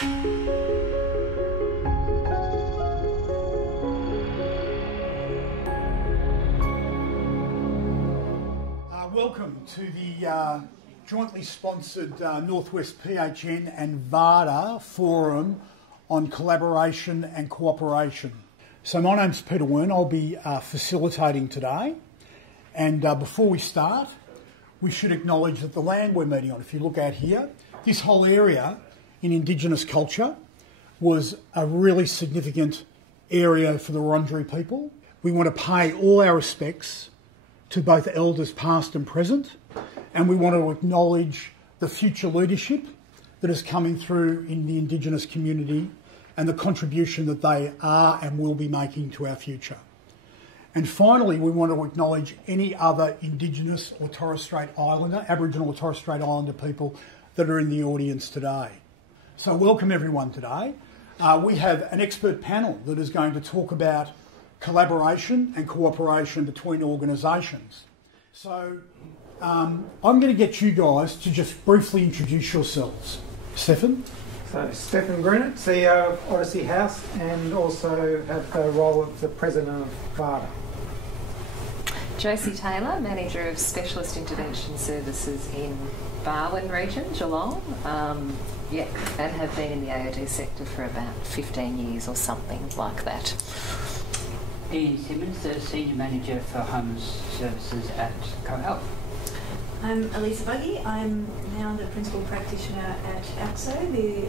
Welcome to the jointly sponsored Northwest PHN and VADA Forum on Collaboration and Cooperation. So my name's Peter Wern. I'll be facilitating today. And before we start, we should acknowledge that the land we're meeting on, if you look out here, this whole area in Indigenous culture was a really significant area for the Wurundjeri people. We want to pay all our respects to both elders past and present, and we want to acknowledge the future leadership that is coming through in the Indigenous community and the contribution that they are and will be making to our future. And finally, we want to acknowledge any other Indigenous or Torres Strait Islander, Aboriginal or Torres Strait Islander people that are in the audience today. So welcome everyone today. We have an expert panel that is going to talk about collaboration and cooperation between organisations. So I'm going to get you guys to just briefly introduce yourselves. Stefan? So Stefan Grunert, CEO of Odyssey House, and also have the role of the President of VADA. Josie Taylor, Manager of Specialist Intervention Services in Barwon region, Geelong. And have been in the AOD sector for about 15 years or something like that. Ian Simmons, the Senior Manager for Homeless Services at CoHealth. I'm Elisa Buggy. I'm now the Principal Practitioner at ACSO, the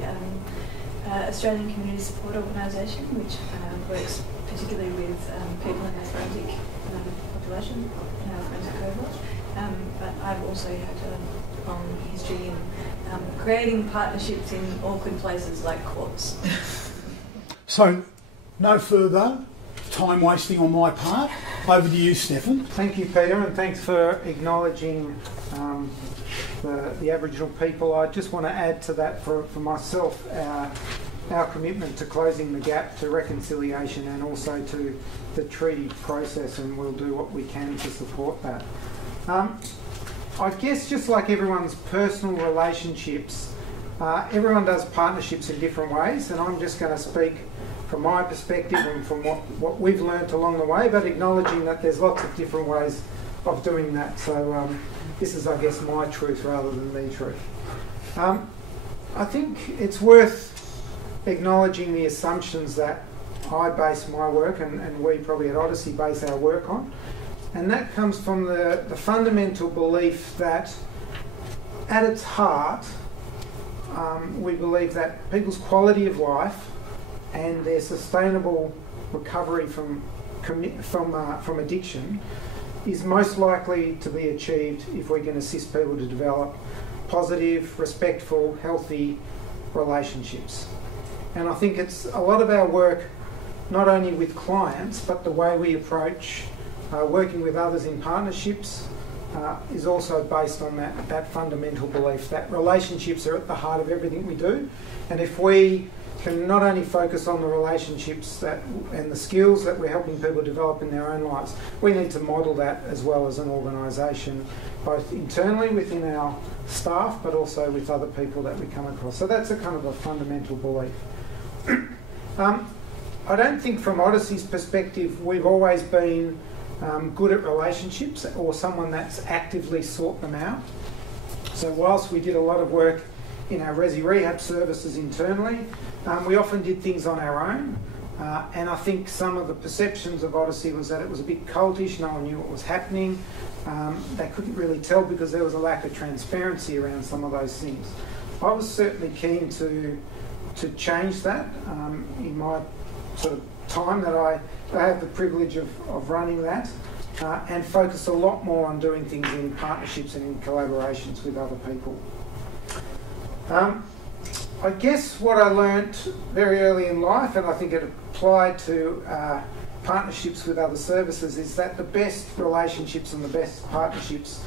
Australian Community Support Organisation, which works particularly with people in our forensic population, in our forensic cohort. But I've also had a long history in creating partnerships in awkward places like courts. So, no further time wasting on my part. Over to you, Stefan. Thank you, Peter, and thanks for acknowledging the Aboriginal people. I just want to add to that for myself our commitment to closing the gap to reconciliation and also to the treaty process, and we'll do what we can to support that. I guess just like everyone's personal relationships, everyone does partnerships in different ways, and I'm just going to speak from my perspective and from what we've learnt along the way, but acknowledging that there's lots of different ways of doing that. So this is, I guess, my truth rather than the truth. I think it's worth acknowledging the assumptions that I base my work and we probably at Odyssey base our work on. And that comes from the fundamental belief that at its heart, we believe that people's quality of life and their sustainable recovery from addiction is most likely to be achieved if we can assist people to develop positive, respectful, healthy relationships. And I think it's a lot of our work, not only with clients, but the way we approach working with others in partnerships is also based on that fundamental belief that relationships are at the heart of everything we do. And if we can not only focus on the relationships and the skills that we're helping people develop in their own lives, we need to model that as well as an organisation, both internally within our staff, but also with other people that we come across. So that's a kind of a fundamental belief. I don't think from Odyssey's perspective we've always been good at relationships or someone that's actively sought them out. So whilst we did a lot of work in our resi rehab services internally, we often did things on our own, and I think some of the perceptions of Odyssey was that it was a bit cultish, no one knew what was happening, they couldn't really tell because there was a lack of transparency around some of those things. I was certainly keen to change that in my sort of time that I have the privilege of running that, and focus a lot more on doing things in partnerships and in collaborations with other people. I guess what I learnt very early in life, and I think it applied to partnerships with other services, is that the best relationships and the best partnerships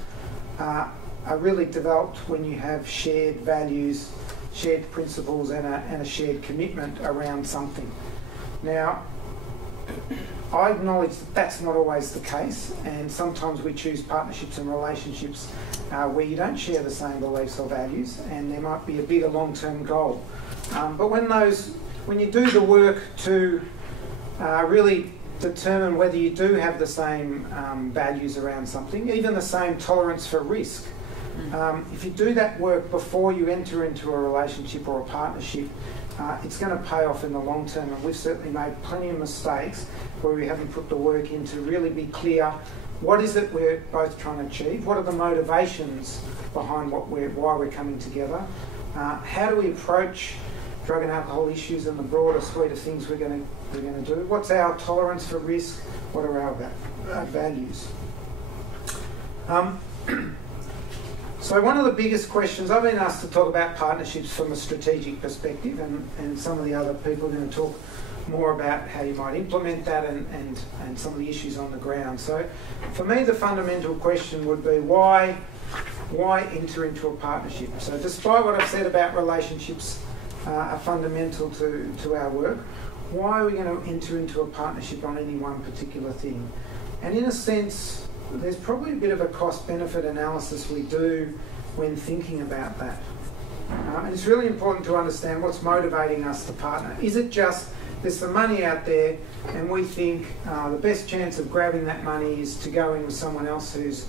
are really developed when you have shared values, shared principles and a shared commitment around something. Now, I acknowledge that that's not always the case, and sometimes we choose partnerships and relationships where you don't share the same beliefs or values, and there might be a bigger long-term goal. But when you do the work to really determine whether you do have the same values around something, even the same tolerance for risk, if you do that work before you enter into a relationship or a partnership, it's going to pay off in the long term. And we've certainly made plenty of mistakes where we haven't put the work in to really be clear, what is it we're both trying to achieve? What are the motivations behind why we're coming together? How do we approach drug and alcohol issues and the broader suite of things we're going to do? What's our tolerance for risk? What are our values? So one of the biggest questions, I've been asked to talk about partnerships from a strategic perspective, and some of the other people are going to talk more about how you might implement that and some of the issues on the ground. So for me, the fundamental question would be why enter into a partnership? So despite what I've said about relationships are fundamental to our work, why are we going to enter into a partnership on any one particular thing? And in a sense, there's probably a bit of a cost-benefit analysis we do when thinking about that. And it's really important to understand what's motivating us to partner. Is it just there's some money out there and we think the best chance of grabbing that money is to go in with someone else who's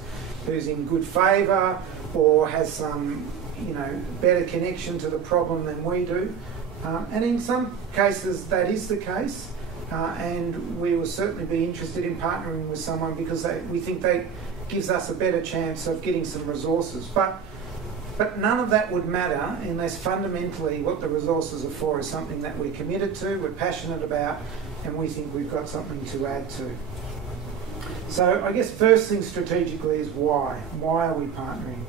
in good favour or has some better connection to the problem than we do? And in some cases that is the case. And we will certainly be interested in partnering with someone because we think that gives us a better chance of getting some resources. But none of that would matter unless fundamentally what the resources are for is something that we're committed to, we're passionate about, and we think we've got something to add to. So I guess first thing strategically is why. Why are we partnering?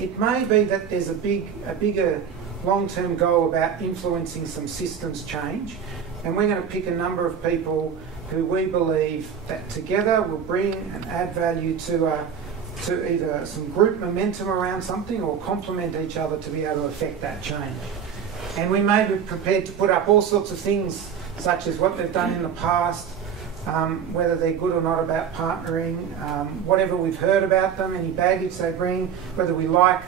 It may be that there's a bigger long-term goal about influencing some systems change. And we're going to pick a number of people who we believe that together will bring and add value to either some group momentum around something or complement each other to be able to affect that change. And we may be prepared to put up all sorts of things, such as what they've done in the past, whether they're good or not about partnering, whatever we've heard about them, any baggage they bring, whether we like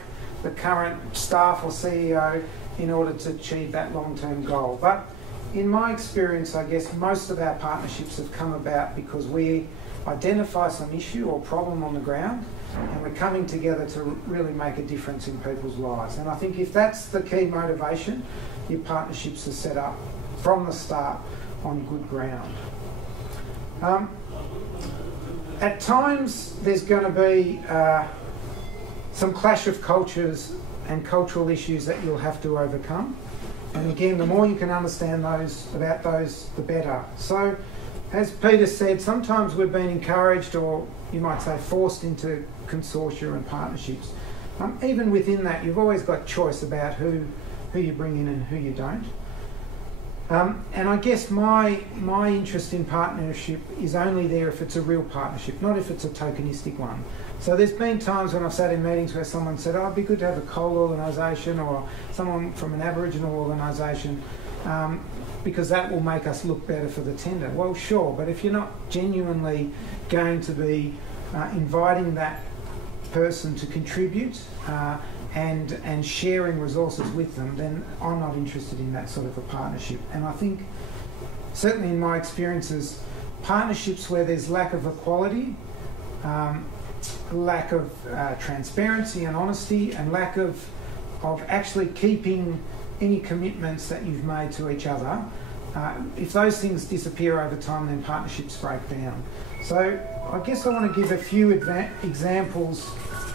the current staff or CEO in order to achieve that long-term goal. But in my experience, I guess most of our partnerships have come about because we identify some issue or problem on the ground and we're coming together to really make a difference in people's lives. And I think if that's the key motivation, your partnerships are set up from the start on good ground. At times, there's going to be some clash of cultures and cultural issues that you'll have to overcome. And again, the more you can understand about those, the better. So, as Peter said, sometimes we've been encouraged, or you might say forced, into consortia and partnerships. Even within that, you've always got choice about who you bring in and who you don't. And I guess my interest in partnership is only there if it's a real partnership, not if it's a tokenistic one. So there's been times when I've sat in meetings where someone said, oh, it'd be good to have a coal organisation or someone from an Aboriginal organisation because that will make us look better for the tender. Well, sure, but if you're not genuinely going to be inviting that person to contribute and sharing resources with them, then I'm not interested in that sort of a partnership. And I think, certainly in my experiences, partnerships where there's lack of equality, lack of transparency and honesty, and lack of actually keeping any commitments that you've made to each other, if those things disappear over time, then partnerships break down. So I guess I want to give a few examples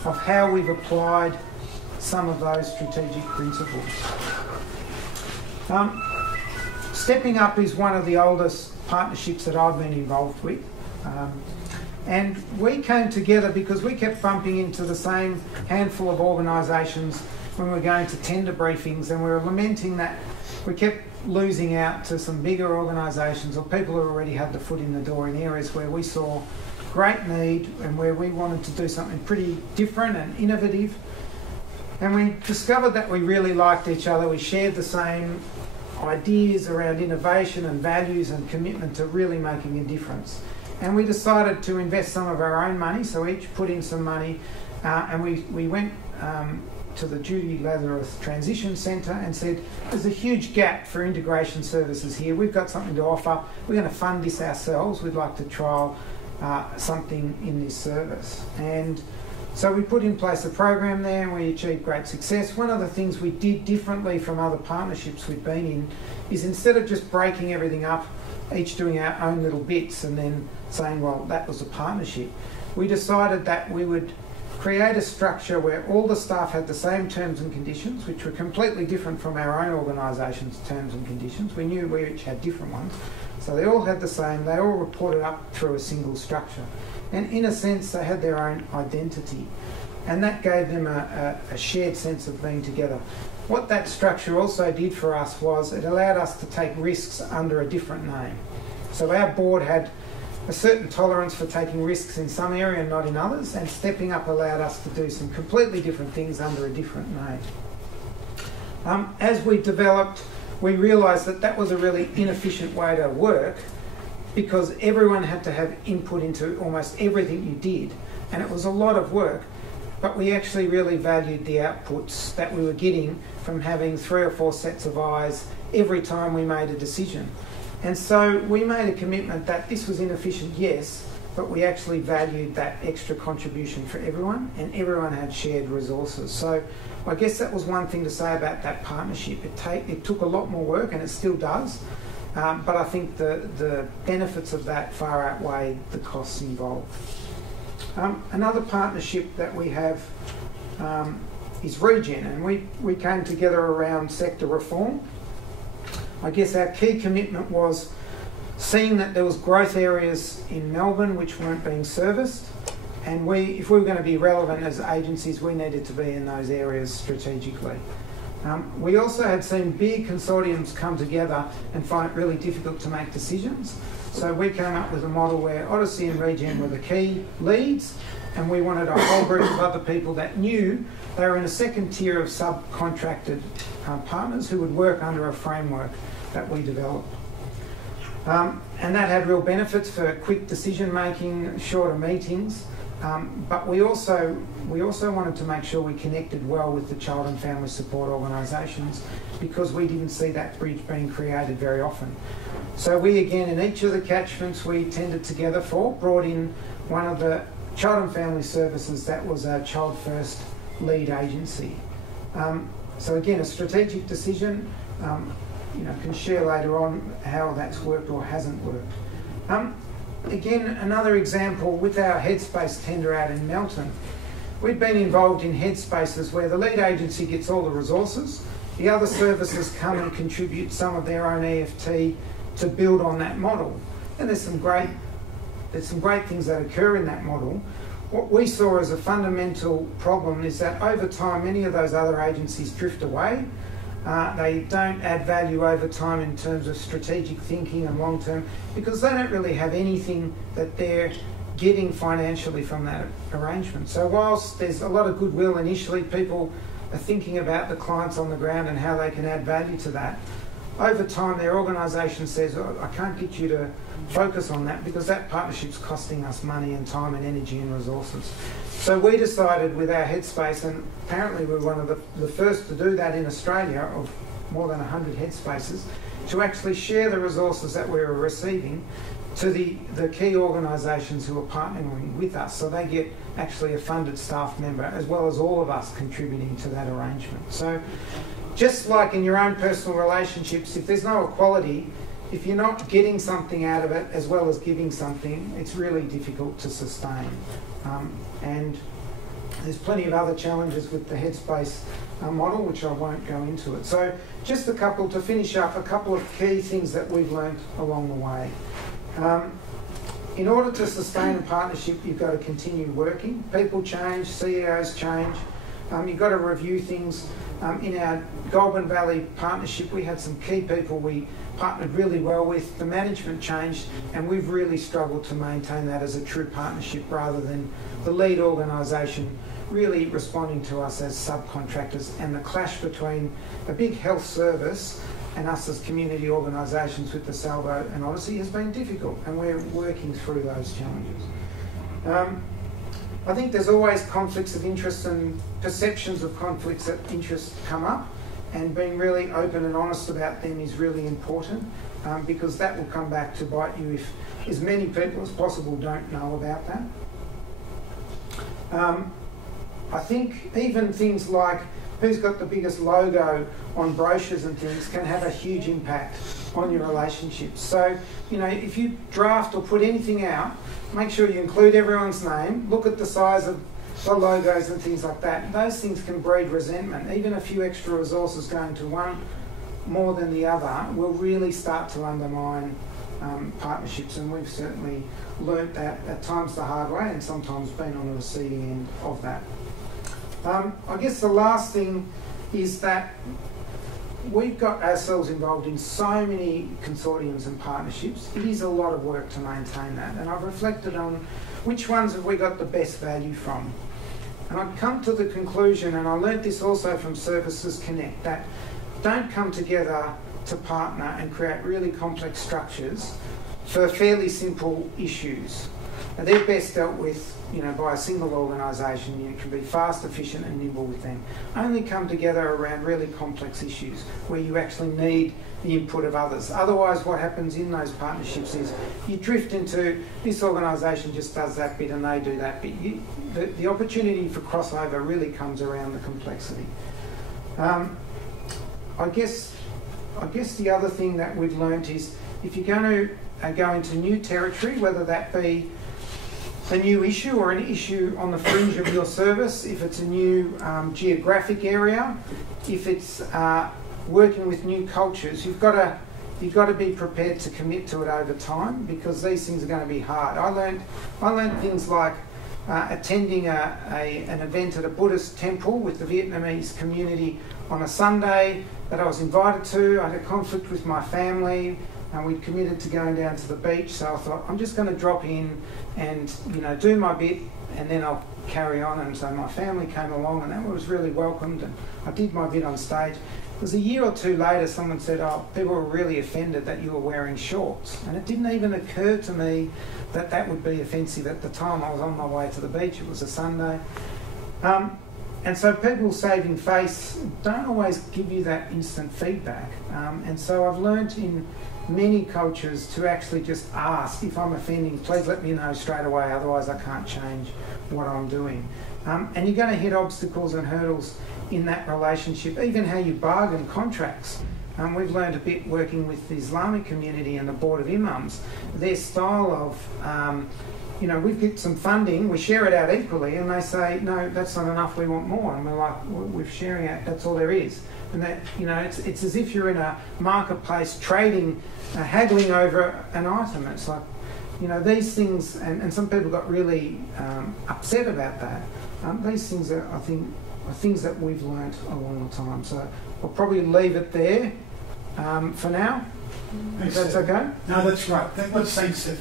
of how we've applied some of those strategic principles. Stepping Up is one of the oldest partnerships that I've been involved with. And we came together because we kept bumping into the same handful of organisations when we were going to tender briefings, and we were lamenting that we kept losing out to some bigger organisations or people who already had the foot in the door in areas where we saw great need and where we wanted to do something pretty different and innovative. And we discovered that we really liked each other. We shared the same ideas around innovation and values and commitment to really making a difference. And we decided to invest some of our own money, so each put in some money, and we went to the Judy Latherworth Transition Centre and said, there's a huge gap for integration services here. We've got something to offer. We're going to fund this ourselves. We'd like to trial something in this service. And so we put in place a program there and we achieved great success. One of the things we did differently from other partnerships we've been in is instead of just breaking everything up, each doing our own little bits and then saying, well, that was a partnership, we decided that we would create a structure where all the staff had the same terms and conditions, which were completely different from our own organisation's terms and conditions. We knew we each had different ones. So they all had the same, they all reported up through a single structure. And in a sense, they had their own identity. And that gave them a shared sense of being together. What that structure also did for us was it allowed us to take risks under a different name. So our board had a certain tolerance for taking risks in some area and not in others, and stepping up allowed us to do some completely different things under a different name. As we developed, we realised that that was a really inefficient way to work because everyone had to have input into almost everything you did, and it was a lot of work, but we actually really valued the outputs that we were getting from having 3 or 4 sets of eyes every time we made a decision. And so we made a commitment that this was inefficient, yes, but we actually valued that extra contribution for everyone, and everyone had shared resources. So I guess that was one thing to say about that partnership. It took a lot more work, and it still does, but I think the benefits of that far outweigh the costs involved. Another partnership that we have is Regen, and we came together around sector reform. I guess our key commitment was seeing that there was growth areas in Melbourne which weren't being serviced, and if we were going to be relevant as agencies, we needed to be in those areas strategically. We also had seen big consortiums come together and find it really difficult to make decisions. So we came up with a model where Odyssey and Regen were the key leads, and we wanted a whole group of other people that knew they were in a second tier of subcontracted partners who would work under a framework that we developed. And that had real benefits for quick decision making, shorter meetings, but we also wanted to make sure we connected well with the child and family support organisations because we didn't see that bridge being created very often. So we again, in each of the catchments we tended together for, brought in one of the child and family services that was a child first lead agency. So again, a strategic decision, can share later on how that's worked or hasn't worked. Again, another example with our Headspace tender out in Melton. We've been involved in Headspaces where the lead agency gets all the resources, the other services come and contribute some of their own EFT to build on that model. And there's some great things that occur in that model. What we saw as a fundamental problem is that over time, many of those other agencies drift away. They don't add value over time in terms of strategic thinking and long-term because they don't really have anything that they're getting financially from that arrangement. So whilst there's a lot of goodwill initially, people are thinking about the clients on the ground and how they can add value to that. Over time, their organisation says, oh, I can't get you to focus on that because that partnership's costing us money and time and energy and resources. So we decided with our Headspace, and apparently we're one of the first to do that in Australia of more than 100 Headspaces, to actually share the resources that we were receiving to the key organisations who are partnering with us. So they get actually a funded staff member as well as all of us contributing to that arrangement. So just like in your own personal relationships, if there's no equality, if you're not getting something out of it as well as giving something, it's really difficult to sustain. And there's plenty of other challenges with the Headspace model, which I won't go into it. So just to finish up, a couple of key things that we've learnt along the way. In order to sustain a partnership, you've got to continue working. People change, CEOs change. You've got to review things. In our Goulburn Valley partnership, we had some key people we partnered really well with. The management changed, and we've really struggled to maintain that as a true partnership rather than the lead organisation really responding to us as subcontractors, and the clash between a big health service and us as community organisations with the Salvo and Odyssey has been difficult, and we're working through those challenges. I think there's always conflicts of interest and perceptions of conflicts of interest come up, and being really open and honest about them is really important, because that will come back to bite you if as many people as possible don't know about that. I think even things like who's got the biggest logo on brochures and things can have a huge impact on your relationships. So, you know, if you draft or put anything out, make sure you include everyone's name, look at the size of the logos and things like that. Those things can breed resentment. Even a few extra resources going to one more than the other will really start to undermine partnerships, and we've certainly learnt that at times the hard way and sometimes been on the receiving end of that. I guess the last thing is that we've got ourselves involved in so many consortiums and partnerships. It is a lot of work to maintain that, and I've reflected on which ones have we got the best value from. And I've come to the conclusion, and I learnt this also from Services Connect, that don't come together to partner and create really complex structures for fairly simple issues. And they're best dealt with, you know, by a single organisation. You can be fast, efficient and nimble with them. Only come together around really complex issues where you actually need the input of others. Otherwise, what happens in those partnerships is you drift into this organisation just does that bit and they do that bit. The opportunity for crossover really comes around the complexity. I guess the other thing that we've learnt is if you're going to go into new territory, whether that be a new issue or an issue on the fringe of your service, if it's a new geographic area, if it's working with new cultures, you've got to be prepared to commit to it over time, because these things are going to be hard. I learned things like attending an event at a Buddhist temple with the Vietnamese community on a Sunday that I was invited to. I had a conflict with my family, and we'd committed to going down to the beach, so I thought I'm just going to drop in and, you know, do my bit and then I'll carry on. And so my family came along and that was really welcomed, and I did my bit on stage. It was a year or two later someone said, oh, people were really offended that you were wearing shorts, and it didn't even occur to me that that would be offensive at the time. I was on my way to the beach, it was a Sunday. And so people saving face don't always give you that instant feedback. And so I've learnt in many cultures to actually just ask, if I'm offending, please let me know straight away, otherwise I can't change what I'm doing. And you're going to hit obstacles and hurdles in that relationship, even how you bargain contracts. We've learned a bit working with the Islamic community and the Board of Imams. Their style of, you know, we've got some funding, we share it out equally, and they say, no, that's not enough, we want more. And we're like, we're sharing it, that's all there is. And that, you know, it's as if you're in a marketplace trading, haggling over an item. It's like, you know, these things, and some people got really upset about that. These things are, I think, are things that we've learnt along the time. So I'll probably leave it there for now. If that's okay? No, that's great. Let's thank Stephen.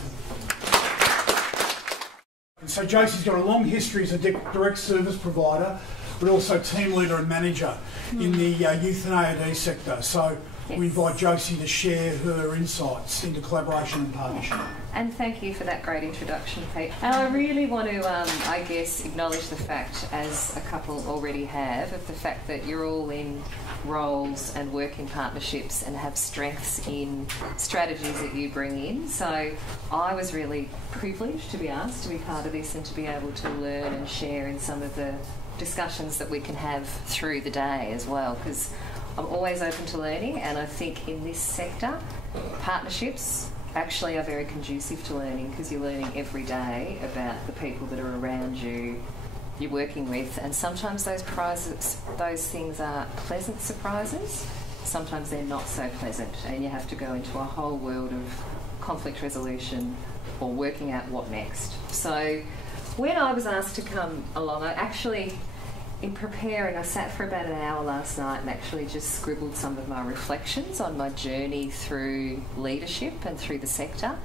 So Josie's got a long history as a direct service provider, but also team leader and manager in the youth and AOD sector. So we invite Josie to share her insights into collaboration and partnership. And thank you for that great introduction, Pete. And I really want to, I guess, acknowledge the fact, as a couple already have, of the fact that you're all in roles and work in partnerships and have strengths in strategies that you bring in. So I was really privileged to be asked to be part of this and to be able to learn and share in some of the discussions that we can have through the day as well, because I'm always open to learning, and I think in this sector, partnerships actually are very conducive to learning, because you're learning every day about the people that are around you, you're working with, and sometimes those things are pleasant surprises, sometimes they're not so pleasant, and you have to go into a whole world of conflict resolution or working out what next. So when I was asked to come along, I actually, in preparing, I sat for about an hour last night and actually just scribbled some of my reflections on my journey through leadership and through the sector.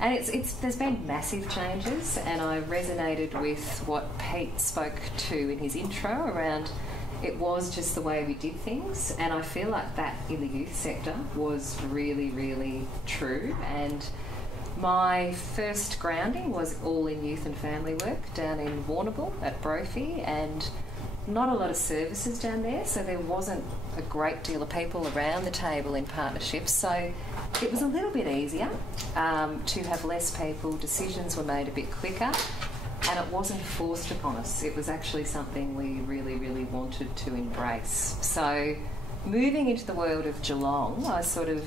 And there's been massive changes, and I resonated with what Pete spoke to in his intro around it was just the way we did things, and I feel like that in the youth sector was really, really true. And my first grounding was all in youth and family work down in Warrnambool at Brophy, and not a lot of services down there, so there wasn't a great deal of people around the table in partnerships, so it was a little bit easier to have less people. Decisions were made a bit quicker, and it wasn't forced upon us. It was actually something we really, really wanted to embrace. So moving into the world of Geelong, I sort of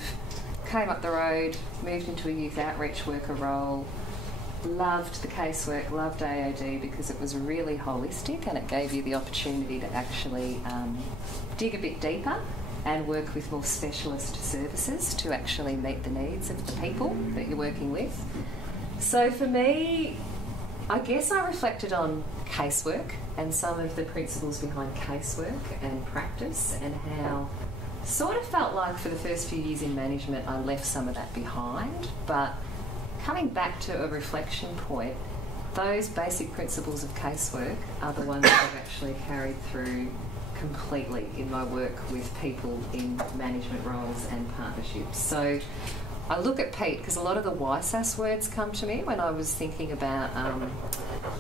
came up the road, moved into a youth outreach worker role, loved the casework, loved AOD because it was really holistic and it gave you the opportunity to actually dig a bit deeper and work with more specialist services to actually meet the needs of the people that you're working with. So for me, I guess I reflected on casework and some of the principles behind casework and practice, and how sort of felt like for the first few years in management I left some of that behind, but coming back to a reflection point, those basic principles of casework are the ones that I've actually carried through completely in my work with people in management roles and partnerships. So I look at Pete because a lot of the YSAS words come to me when I was thinking about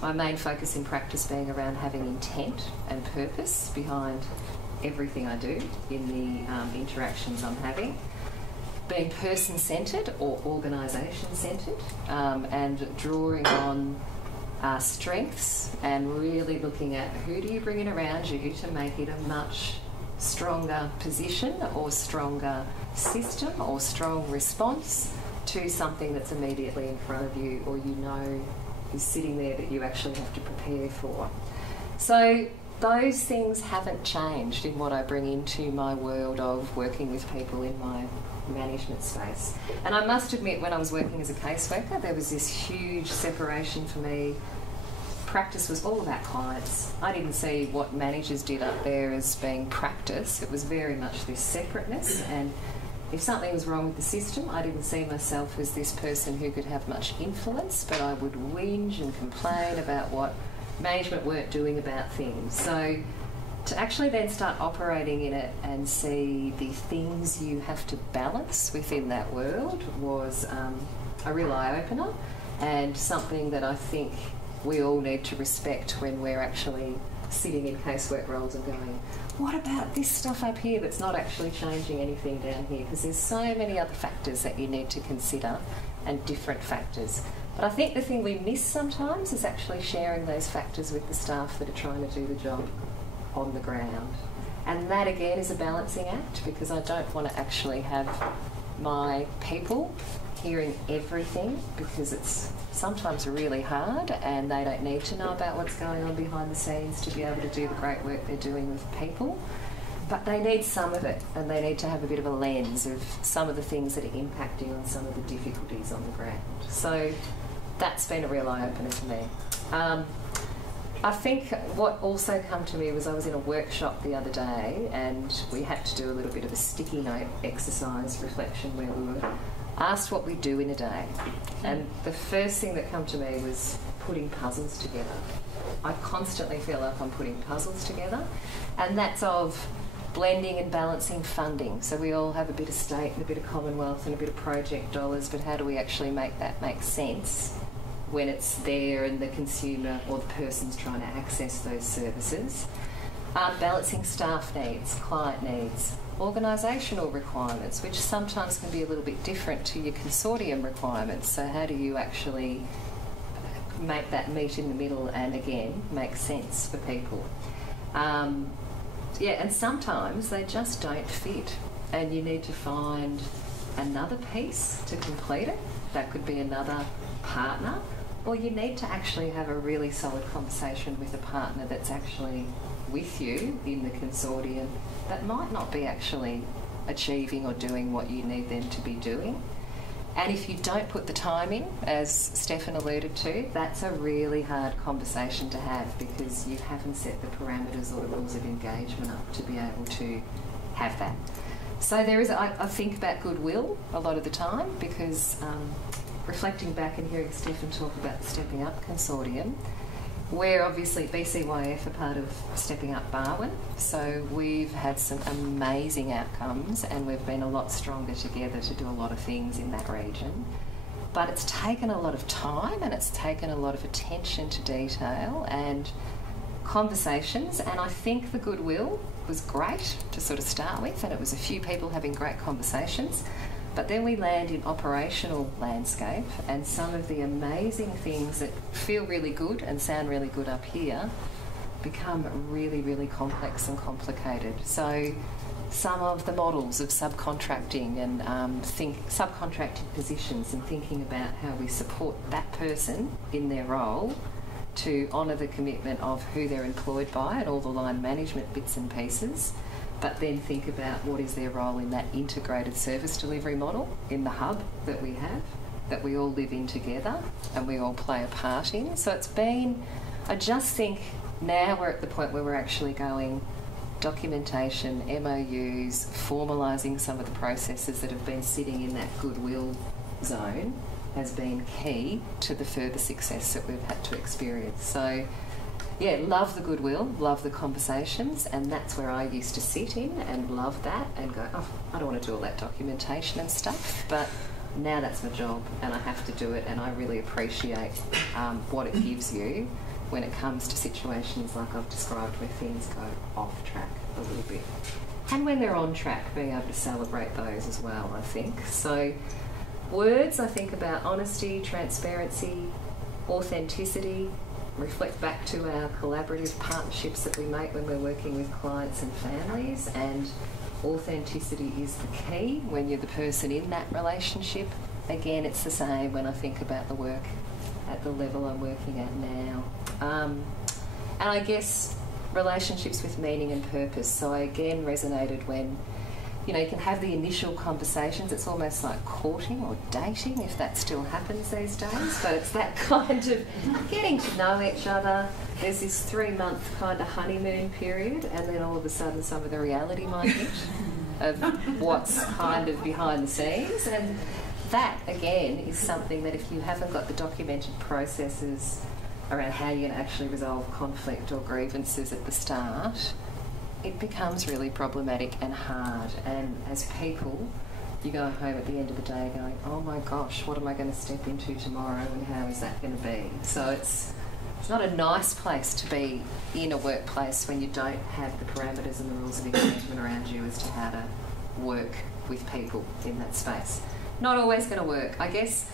my main focus in practice being around having intent and purpose behind everything I do in the interactions I'm having. Being person-centred or organisation-centred, and drawing on strengths and really looking at who do you bring in around you to make it a much stronger position or stronger system or strong response to something that's immediately in front of you or you know is sitting there that you actually have to prepare for. So those things haven't changed in what I bring into my world of working with people in my management space. And I must admit, when I was working as a caseworker, there was this huge separation for me. Practice was all about clients. I didn't see what managers did up there as being practice. It was very much this separateness, and if something was wrong with the system, I didn't see myself as this person who could have much influence, but I would whinge and complain about what management weren't doing about things. So to actually then start operating in it and see the things you have to balance within that world was a real eye-opener, and something that I think we all need to respect when we're actually sitting in casework roles and going, what about this stuff up here that's not actually changing anything down here? Because there's so many other factors that you need to consider, and different factors. But I think the thing we miss sometimes is actually sharing those factors with the staff that are trying to do the job on the ground. And that again is a balancing act, because I don't want to actually have my people hearing everything, because it's sometimes really hard and they don't need to know about what's going on behind the scenes to be able to do the great work they're doing with people. But they need some of it, and they need to have a bit of a lens of some of the things that are impacting on some of the difficulties on the ground. So that's been a real eye-opener for me. I think what also came to me was I was in a workshop the other day, and we had to do a little bit of a sticky note exercise reflection where we were asked what we do in a day. And the first thing that came to me was putting puzzles together. I constantly feel like I'm putting puzzles together, and that's of blending and balancing funding. So we all have a bit of state and a bit of Commonwealth and a bit of project dollars, but how do we actually make that make sense when it's there and the consumer or the person's trying to access those services? Balancing staff needs, client needs, organisational requirements, which sometimes can be a little bit different to your consortium requirements. So how do you actually make that meet in the middle and again make sense for people? And sometimes they just don't fit, and you need to find another piece to complete it. That could be another partner, or you need to actually have a really solid conversation with a partner that's actually with you in the consortium that might not be actually achieving or doing what you need them to be doing. And if you don't put the time in, as Stefan alluded to, that's a really hard conversation to have, because you haven't set the parameters or the rules of engagement up to be able to have that. So there is, I think about goodwill a lot of the time, because reflecting back and hearing Stefan talk about the Stepping Up Consortium, We're obviously BCYF a part of Stepping Up Barwon, so we've had some amazing outcomes and we've been a lot stronger together to do a lot of things in that region. But it's taken a lot of time and it's taken a lot of attention to detail and conversations, and I think the goodwill was great to sort of start with, and it was a few people having great conversations. But then we land in operational landscape, and some of the amazing things that feel really good and sound really good up here become really, really complex and complicated. So some of the models of subcontracting and subcontracting positions and thinking about how we support that person in their role to honour the commitment of who they're employed by and all the line management bits and pieces, but then think about what is their role in that integrated service delivery model in the hub that we have, that we all live in together and we all play a part in. So it's been, I just think now we're at the point where we're actually going documentation, MOUs, formalising some of the processes that have been sitting in that goodwill zone has been key to the further success that we've had to experience. So yeah, love the goodwill, love the conversations, and that's where I used to sit in and love that and go, oh, I don't want to do all that documentation and stuff, but now that's my job and I have to do it, and I really appreciate what it gives you when it comes to situations like I've described where things go off track a little bit. And when they're on track, being able to celebrate those as well, I think. So words, I think about honesty, transparency, authenticity, reflect back to our collaborative partnerships that we make when we're working with clients and families, and authenticity is the key when you're the person in that relationship. Again, it's the same when I think about the work at the level I'm working at now. And I guess relationships with meaning and purpose. So I again resonated when, you know, you can have the initial conversations. It's almost like courting or dating, if that still happens these days. But it's that kind of getting to know each other. There's this 3-month kind of honeymoon period, and then all of a sudden some of the reality might hit of what's kind of behind the scenes. And that, again, is something that if you haven't got the documented processes around how you're going to actually resolve conflict or grievances at the start, it becomes really problematic and hard. And as people, you go home at the end of the day going, oh my gosh, what am I going to step into tomorrow and how is that going to be? So it's not a nice place to be in a workplace when you don't have the parameters and the rules of engagement around you as to how to work with people in that space. Not always going to work. I guess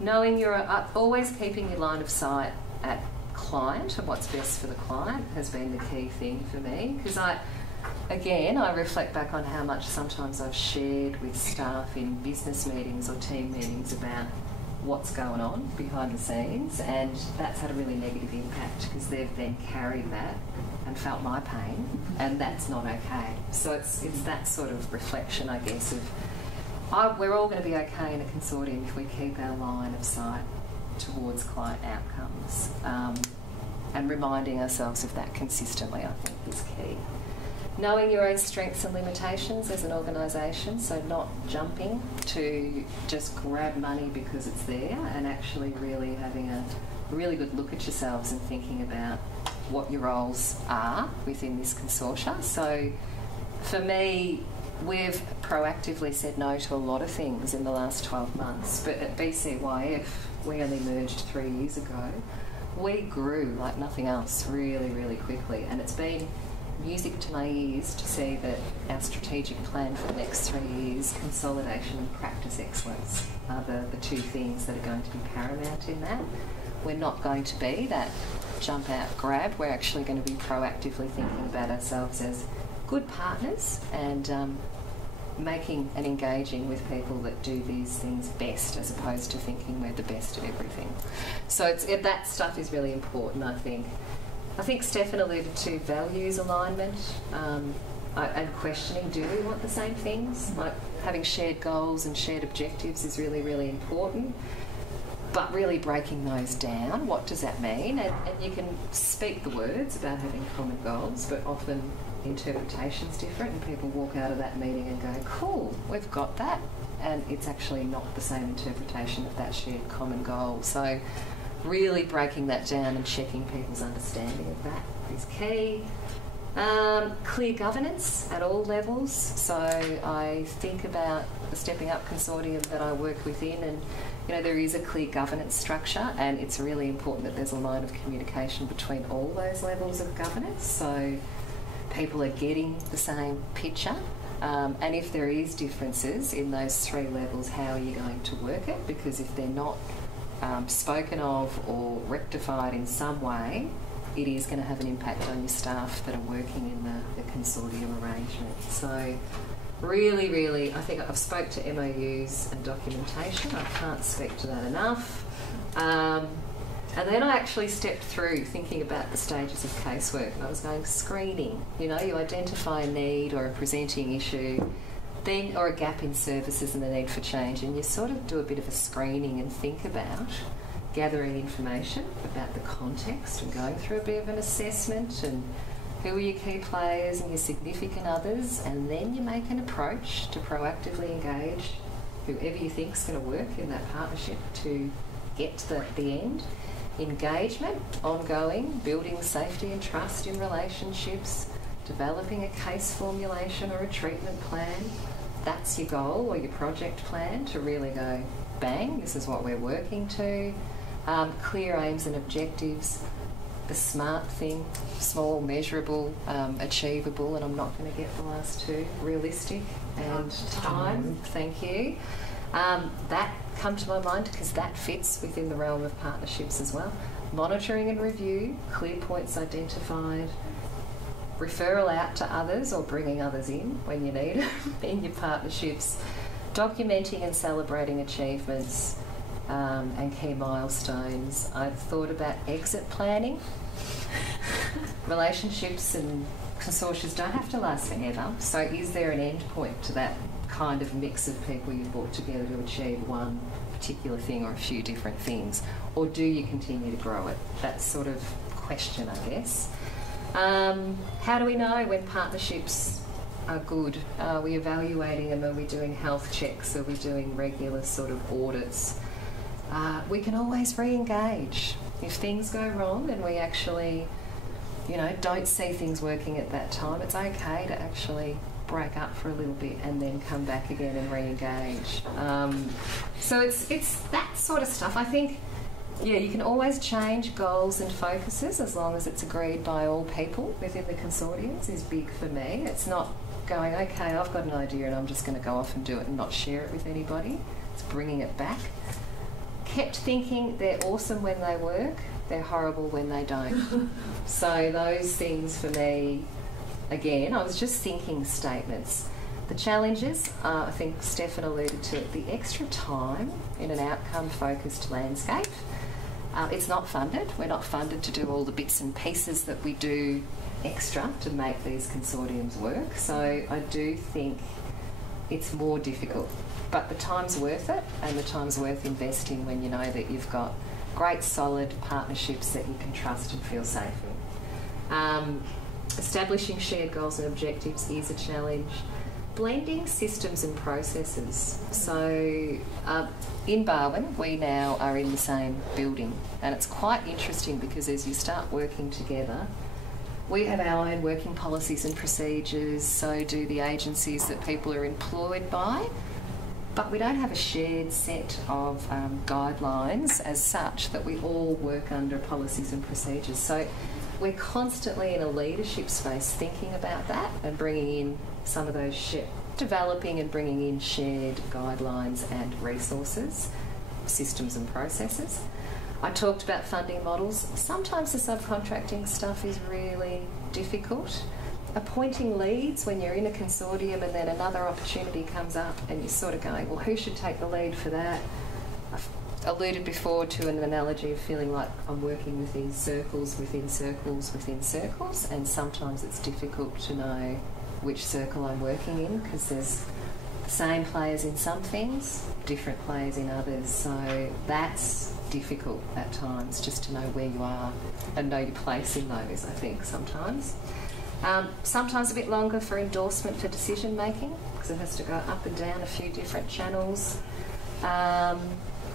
knowing you're always keeping your line of sight at client and what's best for the client has been the key thing for me, because I reflect back on how much sometimes I've shared with staff in business meetings or team meetings about what's going on behind the scenes, and that's had a really negative impact because they've then carried that and felt my pain, and that's not okay. So it's that sort of reflection, I guess, of we're all going to be okay in a consortium if we keep our line of sight towards client outcomes, and reminding ourselves of that consistently, I think, is key. Knowing your own strengths and limitations as an organisation, so not jumping to just grab money because it's there, and actually really having a really good look at yourselves and thinking about what your roles are within this consortia. So for me, we've proactively said no to a lot of things in the last 12 months, but at BCYF, we only merged 3 years ago. We grew like nothing else really, really quickly, and it's been music to my ears to see that our strategic plan for the next 3 years, consolidation and practice excellence, are the two things that are going to be paramount in that. We're not going to be that jump out grab. We're actually going to be proactively thinking about ourselves as good partners and making and engaging with people that do these things best, as opposed to thinking we're the best at everything. So that stuff is really important, I think. I think Stefan alluded to values alignment and questioning, do we want the same things? Like having shared goals and shared objectives is really, really important. But really breaking those down, what does that mean? And you can speak the words about having common goals, but often interpretation's different, and people walk out of that meeting and go, cool, we've got that, and it's actually not the same interpretation of that shared common goal. So really breaking that down and checking people's understanding of that is key. Clear governance at all levels. So I think about the Stepping Up consortium that I work within, and there is a clear governance structure, and it's really important that there's a line of communication between all those levels of governance, so people are getting the same picture. And if there is differences in those three levels, how are you going to work it? Because if they're not spoken of or rectified in some way, it is going to have an impact on your staff that are working in the consortium arrangement. So really, really, I think I've spoke to MOUs and documentation. I can't speak to that enough. And then I actually stepped through thinking about the stages of casework, and I was going screening. You identify a need or a presenting issue, then or a gap in services and the need for change, and you sort of do a bit of a screening and think about gathering information about the context and going through a bit of an assessment and who are your key players and your significant others, and then you make an approach to proactively engage whoever you think is going to work in that partnership to get to the end. Engagement, ongoing, building safety and trust in relationships, developing a case formulation or a treatment plan. That's your goal or your project plan to really go, bang, this is what we're working to. Clear aims and objectives. The SMART thing, small, measurable, achievable, and I'm not going to get the last two, realistic and time. Thank you. That come to my mind because that fits within the realm of partnerships as well. Monitoring and review, clear points identified, referral out to others or bringing others in when you need it in your partnerships, documenting and celebrating achievements and key milestones. I've thought about exit planning. Relationships and consortia don't have to last forever, so is there an end point to that kind of mix of people you've brought together to achieve one particular thing or a few different things, or do you continue to grow it? That sort of question, I guess. How do we know when partnerships are good? Are we evaluating them? Are we doing health checks? Are we doing regular sort of audits? We can always re-engage. If things go wrong and we actually, don't see things working at that time, it's okay to actually break up for a little bit and then come back again and re-engage. So it's that sort of stuff. I think, you can always change goals and focuses as long as it's agreed by all people within the consortiums is big for me. It's not going, okay, I've got an idea and I'm just going to go off and do it and not share it with anybody. It's bringing it back. Kept thinking they're awesome when they work, they're horrible when they don't. So those things for me, again, I was just thinking statements. The challenges, I think Stefan alluded to it, the extra time in an outcome-focused landscape. It's not funded. We're not funded to do all the bits and pieces that we do extra to make these consortiums work. So I do think it's more difficult. But the time's worth it, and the time's worth investing when you know that you've got great, solid partnerships that you can trust and feel safe in. Establishing shared goals and objectives is a challenge. Blending systems and processes. So in Barwon, we now are in the same building, and it's quite interesting because as you start working together, we have our own working policies and procedures, so do the agencies that people are employed by, but we don't have a shared set of guidelines as such that we all work under policies and procedures. So we're constantly in a leadership space thinking about that and bringing in some of those developing and bringing in shared guidelines and resources, systems and processes. I talked about funding models. Sometimes the subcontracting stuff is really difficult. Appointing leads when you're in a consortium and then another opportunity comes up and you're sort of going, well, who should take the lead for that? I've alluded before to an analogy of feeling like I'm working within circles, within circles, within circles, and sometimes it's difficult to know which circle I'm working in because there's the same players in some things, different players in others, so that's difficult at times just to know where you are and know your place in those, I think, sometimes. Sometimes a bit longer for endorsement for decision making because it has to go up and down a few different channels.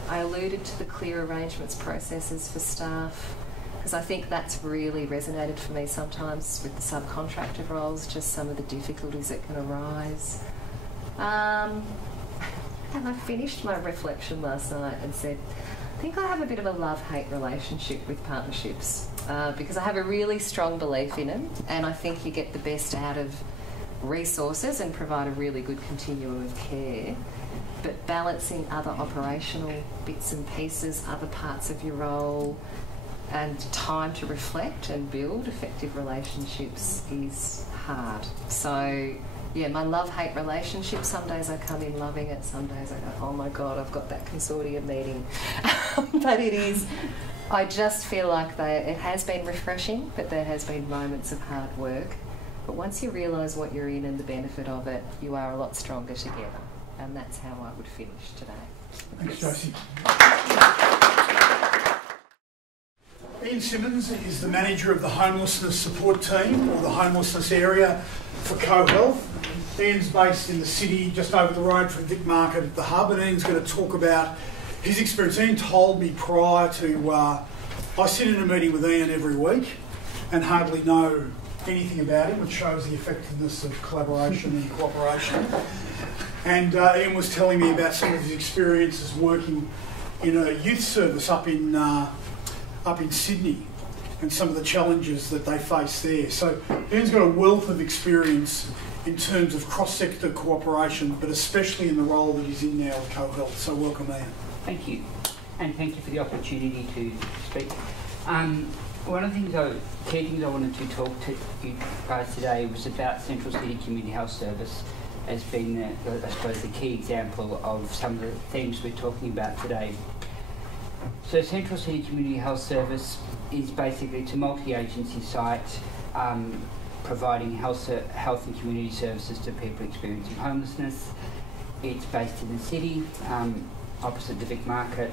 I alluded to the clear arrangements processes for staff, because I think that's really resonated for me sometimes with the subcontractor roles, just some of the difficulties that can arise. And I finished my reflection last night and said, I think I have a bit of a love-hate relationship with partnerships, because I have a really strong belief in them, and I think you get the best out of resources and provide a really good continuum of care. But balancing other operational bits and pieces, other parts of your role, and time to reflect and build effective relationships is hard. So, yeah, my love-hate relationship, some days I come in loving it, some days I go, oh my God, I've got that consortium meeting. But it is, I just feel like it has been refreshing, but there has been moments of hard work. But once you realise what you're in and the benefit of it, you are a lot stronger together. And that's how I would finish today. Thanks, Josie. Ian Simmons is the manager of the homelessness support team, or the homelessness area for CoHealth. Ian's based in the city, just over the road from Vic Market at the Hub, and Ian's going to talk about his experience. Ian told me prior to, I sit in a meeting with Ian every week and hardly know anything about him, which shows the effectiveness of collaboration and cooperation. And Ian was telling me about some of his experiences working in a youth service up in Sydney, and some of the challenges that they face there. So Ian's got a wealth of experience in terms of cross-sector cooperation, but especially in the role that he's in now with CoHealth. So welcome, Ian. Thank you, and thank you for the opportunity to speak. One of the key things I wanted to talk to you guys today was about Central City Community Health Service as being, I suppose, the key example of some of the themes we're talking about today. So Central City Community Health Service is basically, it's a multi-agency site providing health and community services to people experiencing homelessness. It's based in the city, opposite the Vic Market.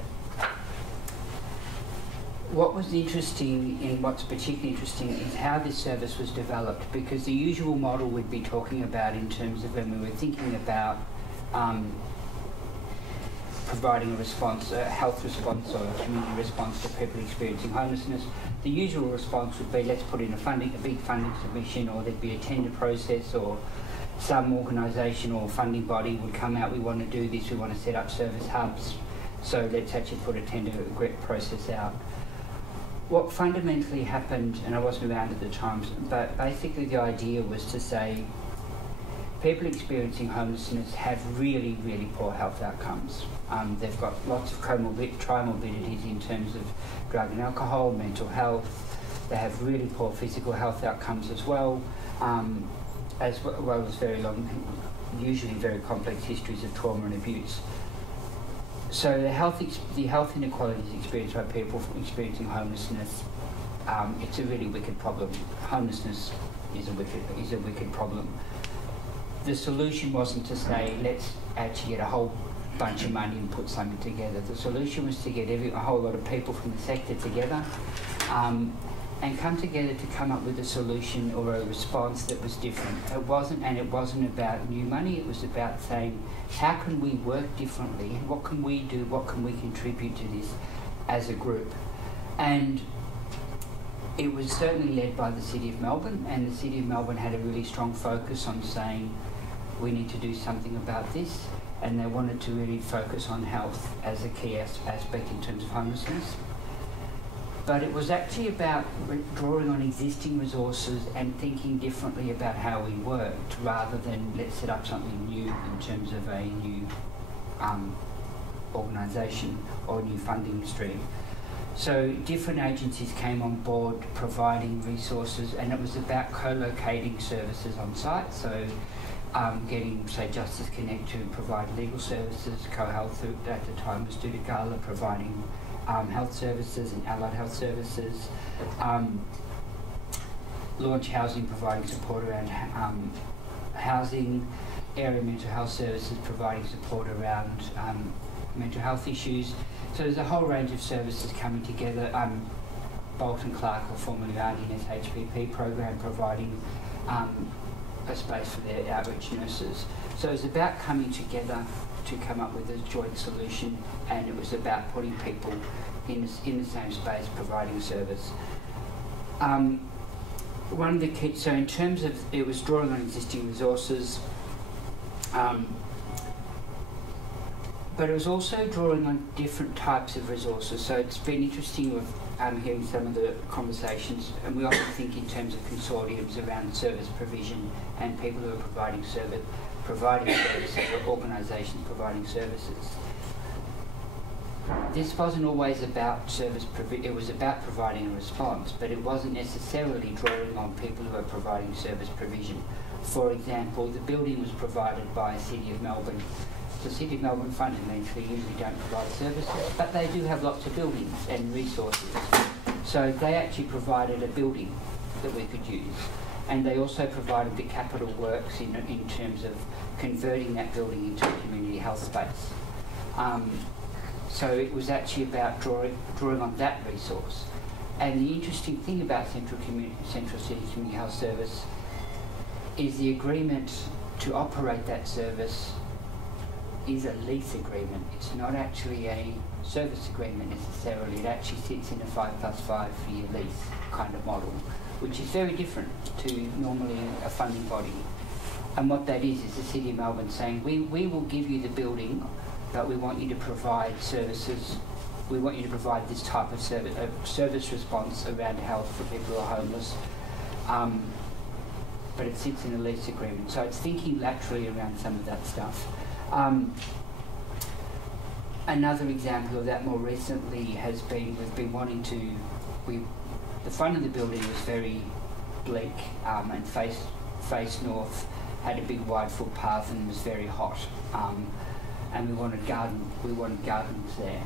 What was interesting, and what's particularly interesting, is how this service was developed, because the usual model we'd be talking about in terms of when we were thinking about providing a response, a health response or a community response to people experiencing homelessness, the usual response would be, let's put in a big funding submission, or there'd be a tender process, or some organisation or funding body would come out, we want to do this, we want to set up service hubs, so let's actually put a tender process out. What fundamentally happened, and I wasn't around at the time, but basically the idea was to say people experiencing homelessness have really, really poor health outcomes. They've got lots of trimorbidities in terms of drug and alcohol, mental health. They have really poor physical health outcomes as well as very long, usually very complex histories of trauma and abuse. So the health inequalities experienced by people experiencing homelessness, it's a really wicked problem. Homelessness is a wicked problem. The solution wasn't to say, let's actually get a whole bunch of money and put something together. The solution was to get a whole lot of people from the sector together and come together to come up with a solution or a response that was different. It wasn't about new money, it was about saying, how can we work differently? What can we do? What can we contribute to this as a group? And it was certainly led by the City of Melbourne, and the City of Melbourne had a really strong focus on saying, we need to do something about this, and they wanted to really focus on health as a key aspect in terms of homelessness. But it was actually about drawing on existing resources and thinking differently about how we worked, rather than let's set up something new in terms of a new organisation or a new funding stream. So different agencies came on board providing resources, and it was about co-locating services on site. So getting, say, Justice Connect to provide legal services, CoHealth at the time was Dudagala providing health services and allied health services, Launch Housing providing support around housing, Area Mental Health Services providing support around mental health issues. So there's a whole range of services coming together. Bolton Clark, or formerly RDNS HPP program, providing a space for their outreach nurses. So it's about coming together to come up with a joint solution, and it was about putting people in the same space, providing service. One of the key, so in terms of, it was drawing on existing resources, but it was also drawing on different types of resources. So it's been interesting with hearing some of the conversations, and we often think in terms of consortiums around service provision and people who are providing services, or organisations providing services. This wasn't always about it was about providing a response, but it wasn't necessarily drawing on people who are providing service provision. For example, the building was provided by City of Melbourne. The City of Melbourne fundamentally usually don't provide services, but they do have lots of buildings and resources. So they actually provided a building that we could use, and they also provided the capital works in terms of converting that building into a community health space. So it was actually about drawing on that resource. And the interesting thing about Central City Community Health Service is the agreement to operate that service is a lease agreement. It's not actually a service agreement necessarily. It actually sits in a 5+5 year lease kind of model, which is very different to normally a funding body. And what that is the City of Melbourne saying, we will give you the building, but we want you to provide services. We want you to provide this type of service response around health for people who are homeless. But it sits in a lease agreement. So it's thinking laterally around some of that stuff. Another example of that more recently has been, we've been wanting to, the front of the building was very bleak and faced north, had a big wide footpath and was very hot. And we wanted gardens there.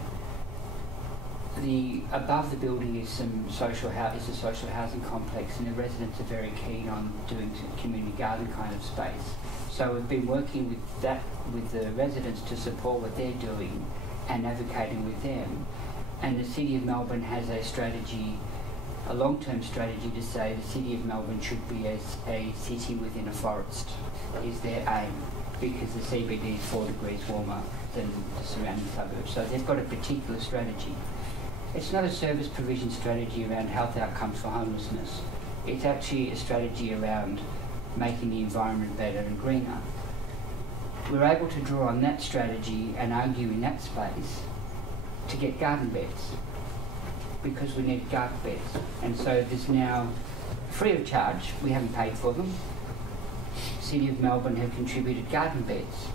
Above the building is a social housing complex, and the residents are very keen on doing some community garden kind of space. So we've been working with the residents to support what they're doing and advocating with them. And the City of Melbourne has a strategy, a long-term strategy to say the City of Melbourne should be a city within a forest, is their aim, because the CBD is 4 degrees warmer than the surrounding suburbs. So they've got a particular strategy. It's not a service provision strategy around health outcomes for homelessness. It's actually a strategy around making the environment better and greener. We're able to draw on that strategy and argue in that space to get garden beds, because we need garden beds. And so there's now, free of charge, we haven't paid for them, City of Melbourne have contributed garden beds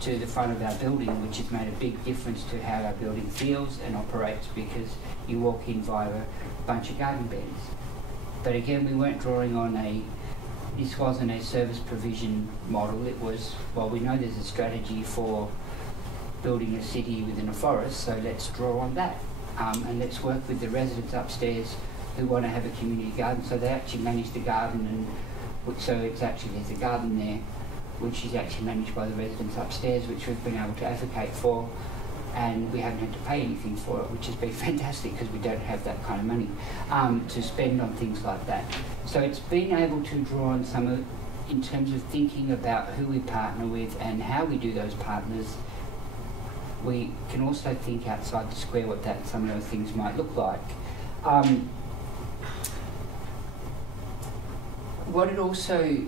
to the front of our building, which has made a big difference to how our building feels and operates, because you walk in via a bunch of garden beds. But again, we weren't drawing on this wasn't a service provision model. It was, well, we know there's a strategy for building a city within a forest, so let's draw on that. And let's work with the residents upstairs who want to have a community garden. So they actually manage the garden, and so it's actually, there's a garden there, which is actually managed by the residents upstairs, which we've been able to advocate for, and we haven't had to pay anything for it, which has been fantastic because we don't have that kind of money to spend on things like that. So it's been able to draw on some of, in terms of thinking about who we partner with and how we do those partners. We can also think outside the square what some of those things might look like. What it also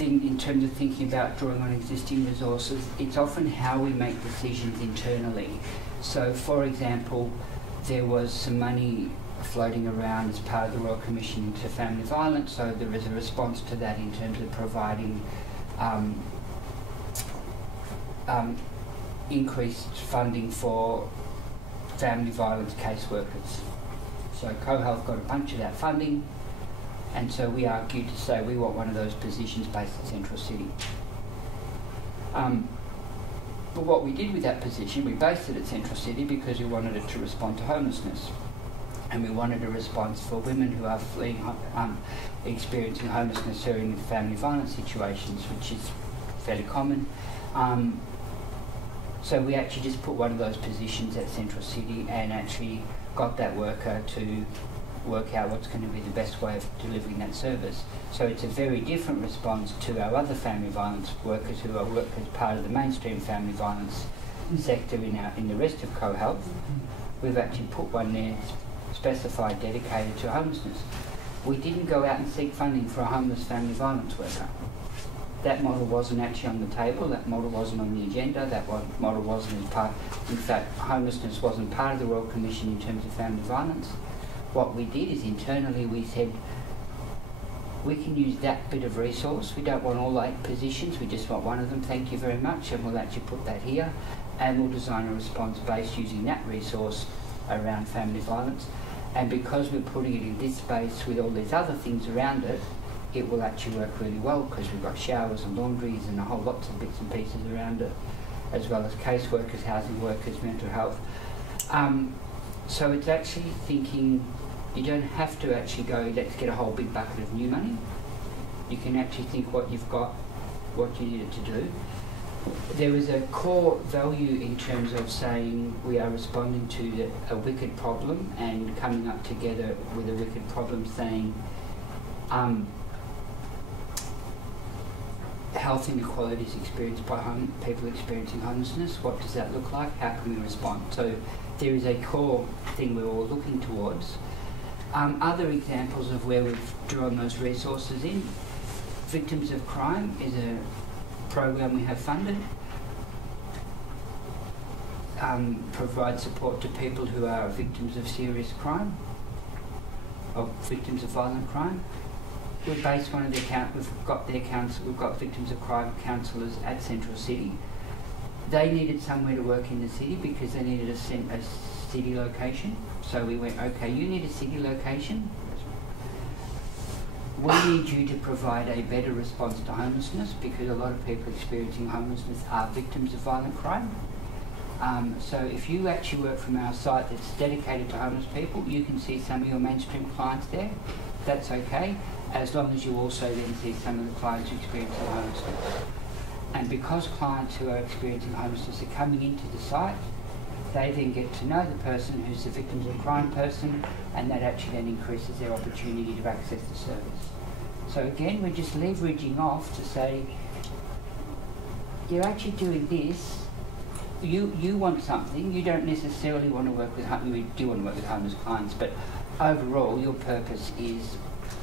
in terms of thinking about drawing on existing resources, it's often how we make decisions internally. So, for example, there was some money floating around as part of the Royal Commission into Family Violence, so there is a response to that in terms of providing increased funding for family violence caseworkers. So CoHealth got a bunch of that funding, and so we argued to say we want one of those positions based at Central City. But what we did with that position, we based it at Central City because we wanted it to respond to homelessness. And we wanted a response for women who are fleeing, experiencing homelessness during family violence situations, which is fairly common. So we actually just put one of those positions at Central City and actually got that worker to work out what's going to be the best way of delivering that service. So it's a very different response to our other family violence workers who are work as part of the mainstream family violence sector in the rest of co-health. We've actually put one there specified, dedicated to homelessness. We didn't go out and seek funding for a homeless family violence worker. That model wasn't actually on the table, that model wasn't on the agenda, that model wasn't as part, in fact, homelessness wasn't part of the Royal Commission in terms of family violence. What we did is internally we said, we can use that bit of resource, we don't want all 8 positions, we just want one of them, thank you very much, and we'll actually put that here, and we'll design a response base using that resource around family violence. And because we're putting it in this space with all these other things around it, it will actually work really well because we've got showers and laundries and a whole lots of bits and pieces around it, as well as caseworkers, housing workers, mental health. So it's actually thinking, you don't have to actually go, let's get a whole big bucket of new money. You can actually think what you've got, what you need it to do. There is a core value in terms of saying we are responding to a wicked problem and coming up together with a wicked problem, saying health inequalities experienced by people experiencing homelessness. What does that look like? How can we respond? So there is a core thing we're all looking towards. Other examples of where we've drawn those resources in, Victims of Crime is a program we have funded, provides support to people who are victims of serious crime, or victims of violent crime. We've based one of their we've got victims of crime counsellors at Central City. They needed somewhere to work in the city because they needed a city location. So we went, okay, you need a city location. We need you to provide a better response to homelessness because a lot of people experiencing homelessness are victims of violent crime. So if you actually work from our site that's dedicated to homeless people, you can see some of your mainstream clients there. That's okay, as long as you also then see some of the clients who experience homelessness. And because clients who are experiencing homelessness are coming into the site, they then get to know the person who's the victims of crime person, and that actually then increases their opportunity to access the service. So again, we're just leveraging off to say, you're actually doing this, you want something, you don't necessarily want to work with, you do want to work with homeless clients, but overall your purpose is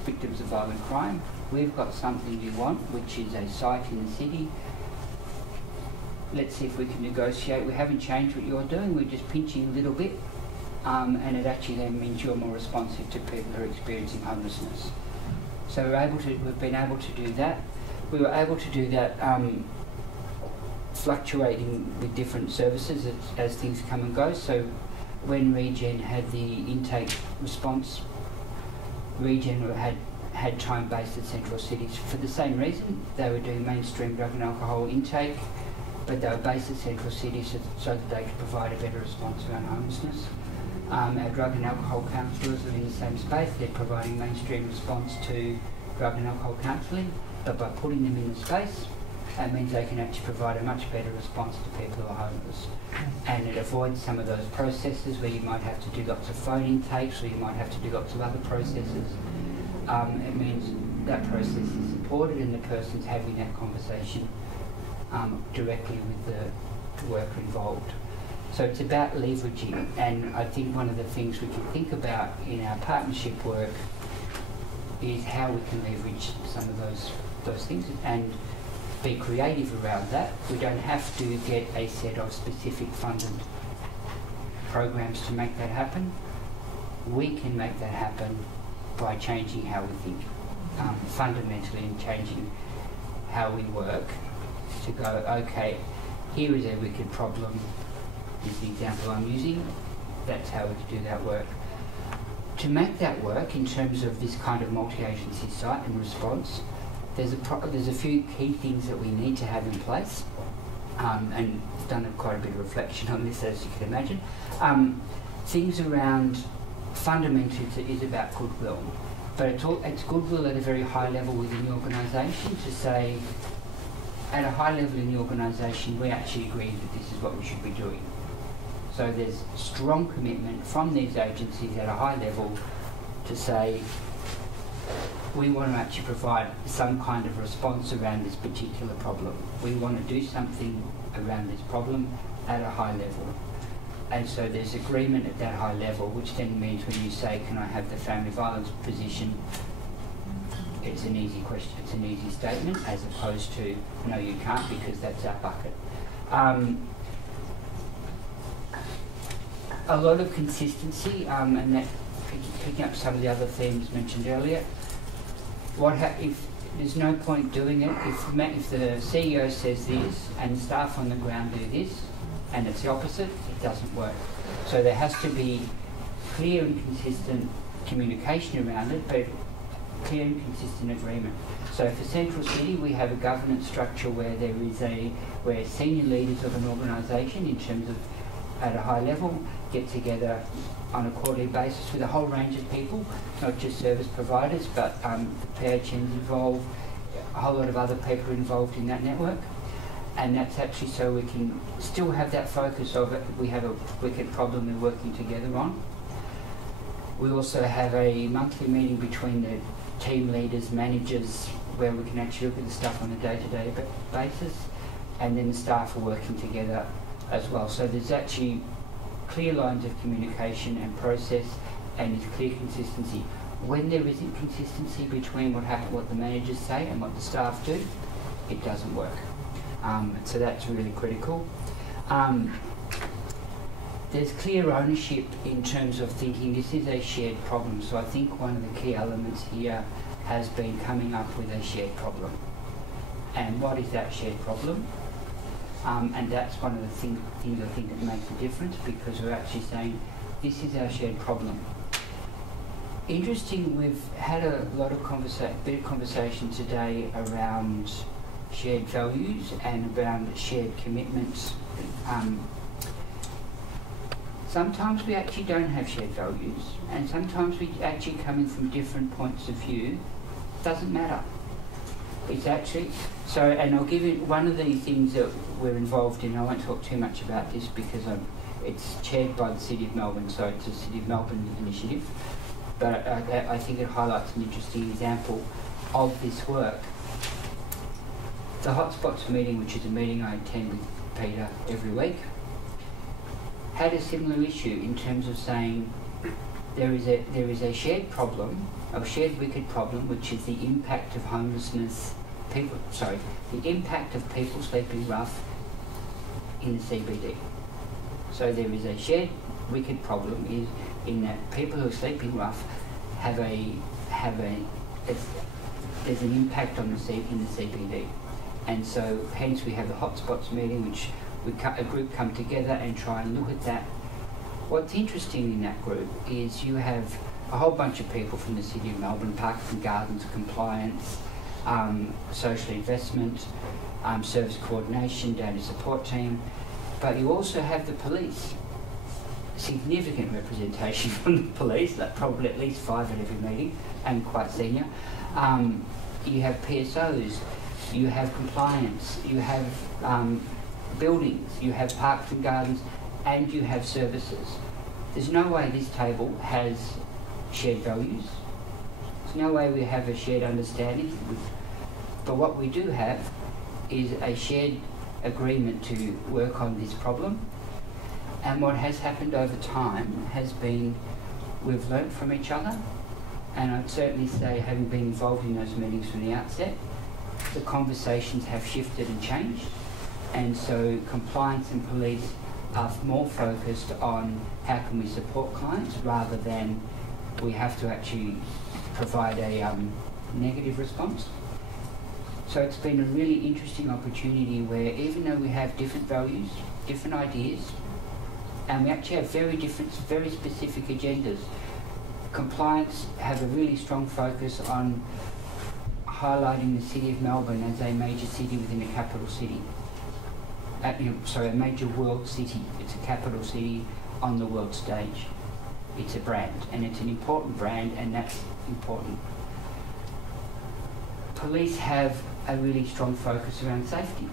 victims of violent crime. We've got something you want, which is a site in the city. Let's see if we can negotiate. We haven't changed what you're doing, we're just pinching a little bit, and it actually then means you're more responsive to people who are experiencing homelessness. So we've been able to do that. We were able to do that fluctuating with different services as things come and go. So when Regen had the intake response, Regen had time based at Central Cities for the same reason. They were doing mainstream drug and alcohol intake, but they were based at Central Cities so that they could provide a better response around homelessness. Our drug and alcohol counsellors are in the same space. They're providing mainstream response to drug and alcohol counselling, but by putting them in the space, that means they can actually provide a much better response to people who are homeless. And it avoids some of those processes where you might have to do lots of phone intakes or you might have to do lots of other processes. It means that process is supported and the person's having that conversation directly with the worker involved. So it's about leveraging, and I think one of the things we can think about in our partnership work is how we can leverage some of those things and be creative around that. We don't have to get a set of specific funded programs to make that happen. We can make that happen by changing how we think, fundamentally, and changing how we work to go, okay, here is a wicked problem, is the example I'm using, that's how we could do that work. To make that work in terms of this kind of multi-agency site and response, there's a few key things that we need to have in place, and I've done quite a bit of reflection on this, as you can imagine. Things around, fundamentally it is about goodwill, but it's goodwill at a very high level within the organisation to say, at a high level in the organisation, we actually agree that this is what we should be doing. So there's strong commitment from these agencies at a high level to say, we want to actually provide some kind of response around this particular problem. We want to do something around this problem. at a high level. And so there's agreement at that high level, which then means when you say, can I have the family violence position, it's an easy question, it's an easy statement, as opposed to, no you can't because that's our bucket. A lot of consistency, and that picking up some of the other themes mentioned earlier. If there's no point doing it, if the CEO says this and staff on the ground do this, and it's the opposite, it doesn't work. So there has to be clear and consistent communication around it, but clear and consistent agreement. So for Central City, we have a governance structure where where senior leaders of an organisation, in terms of at a high level, get together on a quarterly basis with a whole range of people, not just service providers, but PHN's involved, a whole lot of other people involved in that network. And that's actually so we can still have that focus of it. We have a wicked problem we're working together on. We also have a monthly meeting between the team leaders, managers, where we can actually look at the stuff on a day-to-day basis, and then the staff are working together as well. So there's actually clear lines of communication and process, and there's clear consistency. When there isn't consistency between what the managers say and what the staff do, it doesn't work. So that's really critical. There's clear ownership in terms of thinking this is a shared problem. So I think one of the key elements here has been coming up with a shared problem. And what is that shared problem? And that's one of the things I think that makes a difference, because we're actually saying this is our shared problem. Interesting, we've had a lot of conversation today around shared values and around shared commitments. Sometimes we actually don't have shared values, and sometimes we actually come in from different points of view. Doesn't matter. It's actually, so, and I'll give you one of the things that we're involved in. I won't talk too much about this because it's chaired by the City of Melbourne, so it's a City of Melbourne initiative. But I think it highlights an interesting example of this work. The Hotspots meeting, which is a meeting I attend with Peter every week, had a similar issue in terms of saying there is a shared problem, a shared wicked problem, which is the impact of homelessness, the impact of people sleeping rough in the CBD. So there is a shared wicked problem in that people who are sleeping rough there's an impact on in the CBD. And so hence we have the Hotspots meeting, which a group come together and try and look at that. What's interesting in that group is you have a whole bunch of people from the City of Melbourne, Parks and Gardens, compliance, social investment, service coordination, data support team, but you also have the police. Significant representation from the police, like probably at least 5 at every meeting, and quite senior. You have PSOs, you have compliance, you have buildings, you have parks and gardens, and you have services. There's no way this table has shared values. There's no way we have a shared understanding. But what we do have is a shared agreement to work on this problem. And what has happened over time has been we've learnt from each other, and I'd certainly say, having been involved in those meetings from the outset, the conversations have shifted and changed, and so compliance and police are more focused on how can we support clients rather than we have to actually provide a negative response. So it's been a really interesting opportunity where even though we have different values, different ideas, and we actually have very different, very specific agendas. Compliance have a really strong focus on highlighting the City of Melbourne as a major city within a capital city. A major world city. It's a capital city on the world stage. It's a brand, and it's an important brand, and that's important. Police have a really strong focus around safety.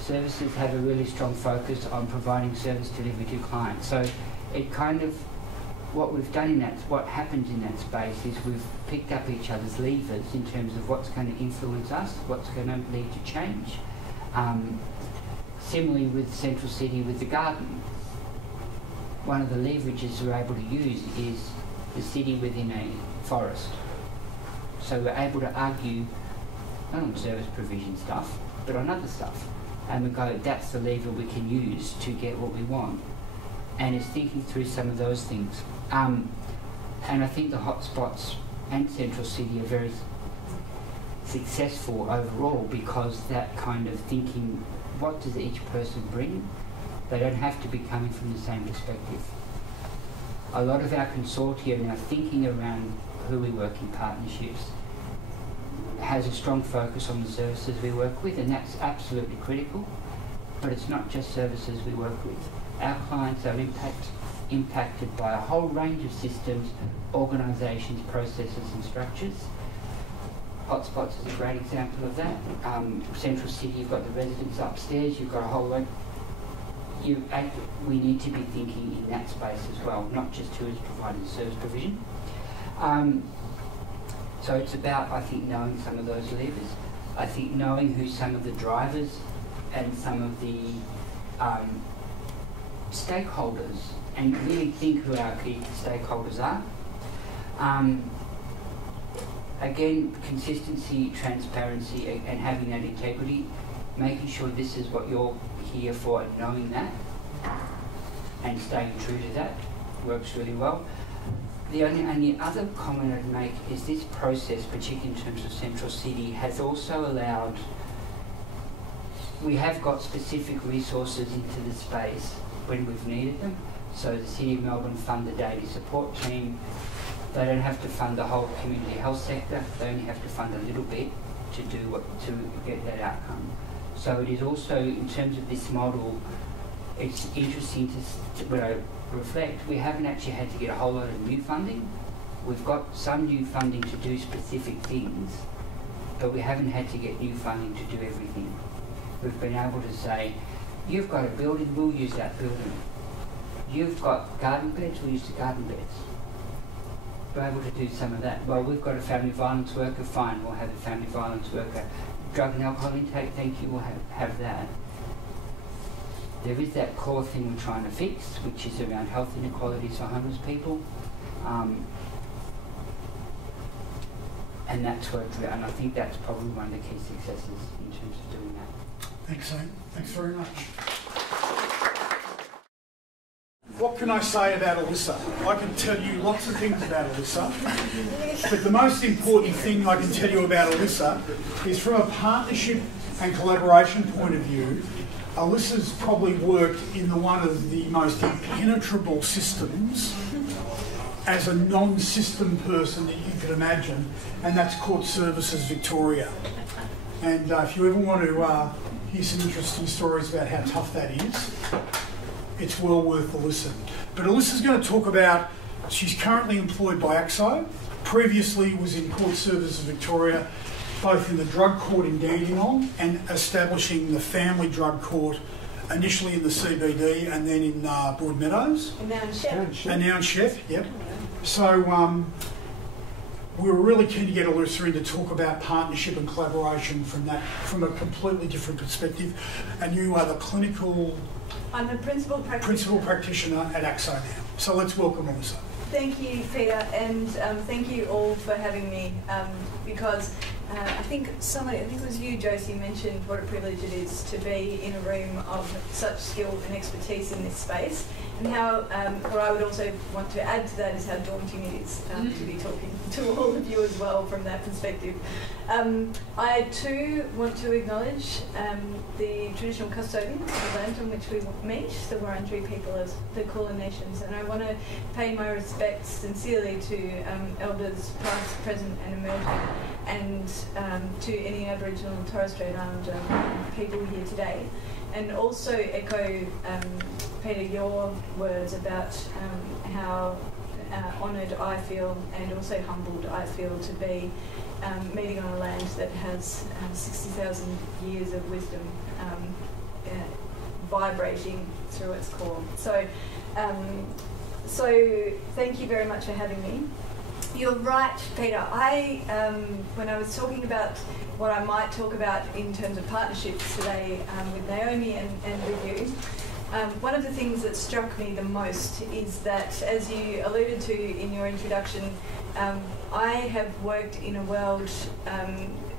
Services have a really strong focus on providing service delivery to clients. So it kind of, what we've done in that, what happens in that space is we've picked up each other's levers in terms of what's going to influence us, what's going to lead to change. Similarly with Central City with the garden, one of the leverages we're able to use is the city within a forest. So we're able to argue not on service provision stuff, but on other stuff. And we go, that's the lever we can use to get what we want. And it's thinking through some of those things. And I think the hotspots and Central City are very successful overall because that kind of thinking, what does each person bring? They don't have to be coming from the same perspective. A lot of our consortia now thinking around who we work in partnerships has a strong focus on the services we work with, and that's absolutely critical, but it's not just services we work with. Our clients are impacted by a whole range of systems, organisations, processes and structures. Hotspots is a great example of that. Central City, you've got the residents upstairs, you've got a whole lot. We need to be thinking in that space as well, not just who is providing the service provision. So it's about, I think, knowing some of those levers. I think knowing who some of the drivers and some of the stakeholders, and really think who our key stakeholders are. Again, consistency, transparency, and having that integrity, making sure this is what you're here for and knowing that, and staying true to that works really well. The only other comment I'd make is this process, particularly in terms of Central City, has also allowed, we have got specific resources into the space when we've needed them. So the City of Melbourne fund the daily support team. They don't have to fund the whole community health sector. They only have to fund a little bit to get that outcome. So it is also, in terms of this model, it's interesting to when I reflect, we haven't actually had to get a whole lot of new funding. We've got some new funding to do specific things, but we haven't had to get new funding to do everything. We've been able to say, you've got a building, we'll use that building. You've got garden beds, we'll use the garden beds. We're able to do some of that. Well, we've got a family violence worker, fine, we'll have a family violence worker. Drug and alcohol intake, thank you, we'll have that. There is that core thing we're trying to fix, which is around health inequalities for homeless people. And that's worked, and I think that's probably one of the key successes in terms of doing that. Thanks, Ian. Thanks very much. What can I say about Alyssa? I can tell you lots of things about Alyssa, but the most important thing I can tell you about Alyssa is from a partnership and collaboration point of view, Alyssa's probably worked in one of the most impenetrable systems as a non-system person that you could imagine, and that's Court Services Victoria. And if you ever want to hear some interesting stories about how tough that is, it's well worth a listen. But Alyssa's going to talk about, she's currently employed by AXO, previously was in Court Services Victoria, both in the drug court in Dandenong and establishing the family drug court, initially in the CBD and then in Broadmeadows. And now in Chef. And now in Chef, yep. So we were really keen to get Alyssa in to talk about partnership and collaboration from a completely different perspective. And you are the clinical... I'm the principal practitioner at AXO now. So let's welcome Alyssa. Thank you, Peter, and thank you all for having me, because I think it was you, Josie, mentioned what a privilege it is to be in a room of such skill and expertise in this space, and how, what I would also want to add to that is how daunting it is to be talking to all of you as well from that perspective. I too want to acknowledge the traditional custodians of the land on which we meet, the Wurundjeri people of the Kulin Nations, and I want to pay my respects sincerely to elders past, present and emerging, and to any Aboriginal and Torres Strait Islander people here today. And also echo, Peter, your words about how honoured I feel and also humbled I feel to be meeting on a land that has 60,000 years of wisdom vibrating through its core. So, so thank you very much for having me. You're right, Peter. When I was talking about what I might talk about in terms of partnerships today with Naomi and with you. One of the things that struck me the most is that, as you alluded to in your introduction, I have worked in a world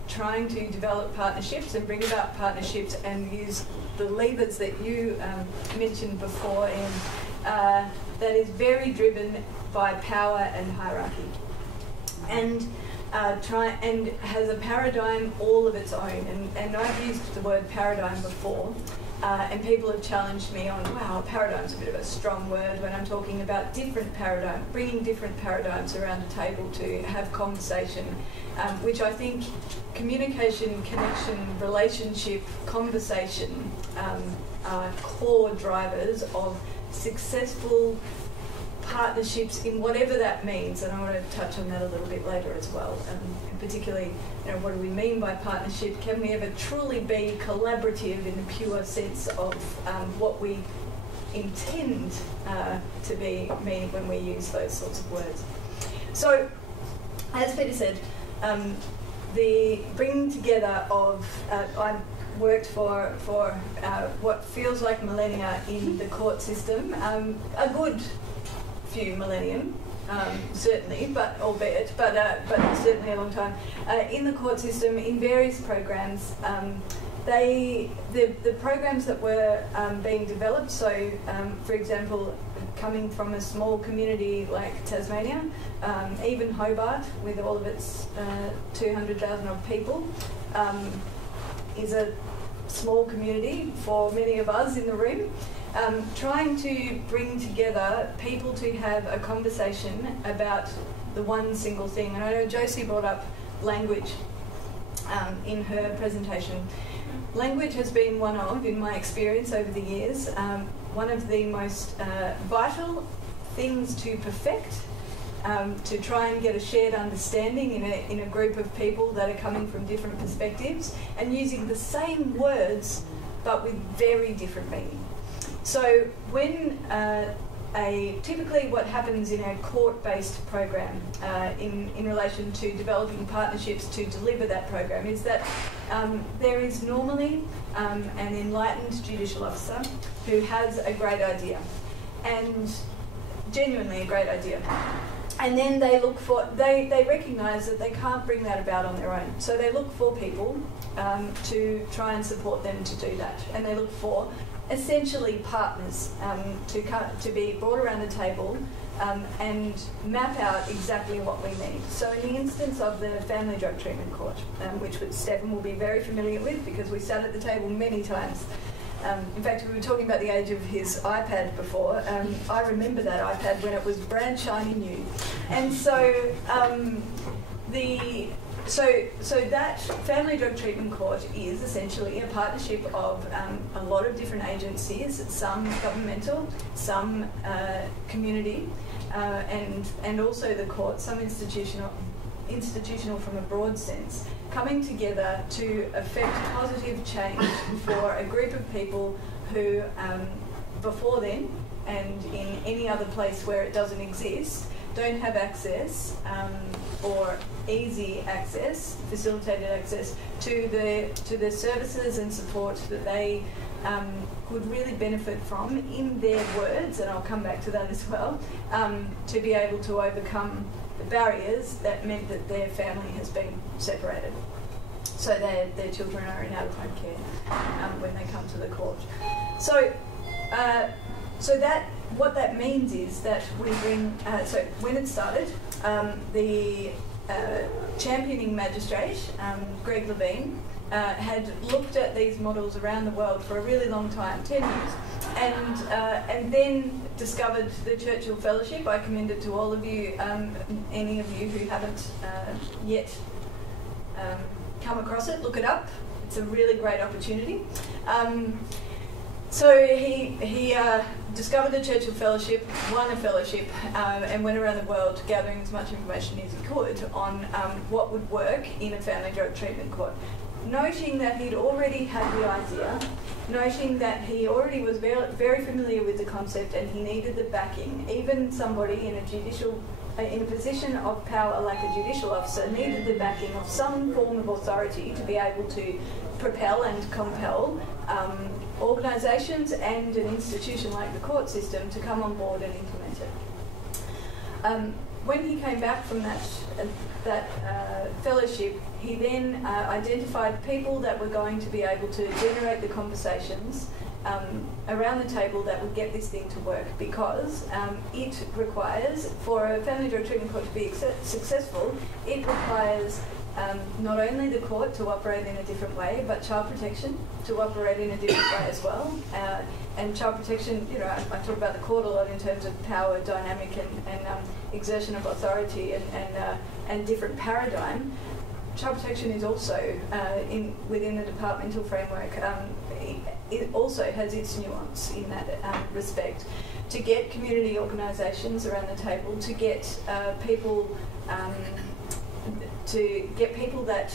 trying to develop partnerships and bring about partnerships and use the levers that you mentioned before, and that is very driven by power and hierarchy, and and has a paradigm all of its own. And I've used the word paradigm before. And people have challenged me on, wow, paradigm's a bit of a strong word when I'm talking about different paradigms, bringing different paradigms around a table to have conversation, which I think communication, connection, relationship, conversation are core drivers of successful partnerships in whatever that means, and I want to touch on that a little bit later as well. And particularly, what do we mean by partnership? Can we ever truly be collaborative in the pure sense of what we intend to be mean when we use those sorts of words? So, as Peter said, the bringing together of I've worked for what feels like millennia in the court system, a good few millennium, certainly, but certainly a long time in the court system in various programs. The programs that were being developed. So, for example, coming from a small community like Tasmania, even Hobart, with all of its 200,000 odd people, is a small community for many of us in the room. Trying to bring together people to have a conversation about the one single thing. And I know Josie brought up language in her presentation. Language has been one of, in my experience over the years, one of the most vital things to perfect, to try and get a shared understanding in a group of people that are coming from different perspectives and using the same words but with very different meaning. So when typically what happens in a court-based program in relation to developing partnerships to deliver that program is that there is normally an enlightened judicial officer who has a great idea, and genuinely a great idea. And then they look for, they recognise that they can't bring that about on their own. So they look for people to try and support them to do that. And they look for essentially partners to be brought around the table and map out exactly what we need. So in the instance of the Family Drug Treatment Court, which Stephen will be very familiar with because we sat at the table many times. In fact, we were talking about the age of his iPad before. I remember that iPad when it was brand shiny new. And so So that Family Drug Treatment Court is essentially a partnership of a lot of different agencies, some governmental, some community, and also the court, some institutional from a broad sense, coming together to effect positive change for a group of people who, before then, and in any other place where it doesn't exist, don't have access or easy access, facilitated access to the services and support that they could really benefit from in their words, and I'll come back to that as well, to be able to overcome the barriers that meant that their family has been separated. So their children are in out-of-home care when they come to the court. So what that means is that we bring, so when it started, the championing magistrate, Greg Levine, had looked at these models around the world for a really long time, 10 years, and then discovered the Churchill Fellowship. I commend it to all of you, any of you who haven't yet come across it, look it up. It's a really great opportunity. So he discovered the Churchill Fellowship, won a fellowship, and went around the world gathering as much information as he could on what would work in a family drug treatment court. noting that he'd already had the idea, noting that he already was very, very familiar with the concept and he needed the backing. Even somebody in a position of power like a judicial officer needed the backing of some form of authority to be able to propel and compel organisations and an institution like the court system to come on board and implement it. When he came back from that fellowship, he then identified people that were going to be able to generate the conversations around the table that would get this thing to work, because it requires, for a family drug treatment court to be successful, it requires not only the court to operate in a different way, but child protection to operate in a different way as well. And child protection, you know, I talk about the court a lot in terms of power dynamic and exertion of authority and different paradigm. Child protection is also within the departmental framework. It also has its nuance in that respect. To get community organisations around the table, to get people that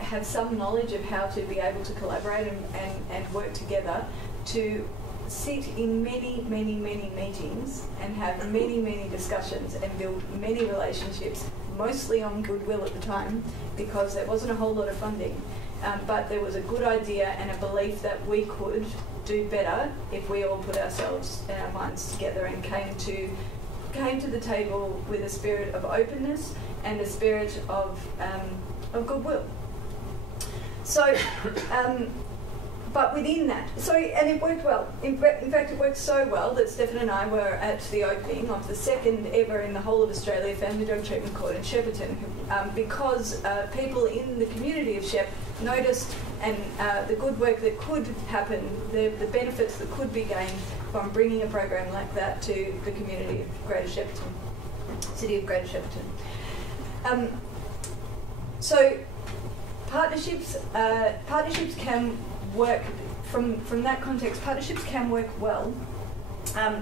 have some knowledge of how to be able to collaborate and work together, to sit in many, many, many meetings and have many, many discussions and build many relationships, mostly on goodwill at the time, because there wasn't a whole lot of funding. But there was a good idea and a belief that we could do better if we all put ourselves and our minds together and came to the table with a spirit of openness and a spirit of goodwill. So, but within that, and it worked well. In fact, it worked so well that Stefan and I were at the opening of the second ever in the whole of Australia Family Drug Treatment Court in Shepparton, because people in the community of Shep noticed and the good work that could happen, the benefits that could be gained from bringing a program like that to the community of Greater Shepparton, city of Greater Shepparton. So partnerships can work from that context. Partnerships can work well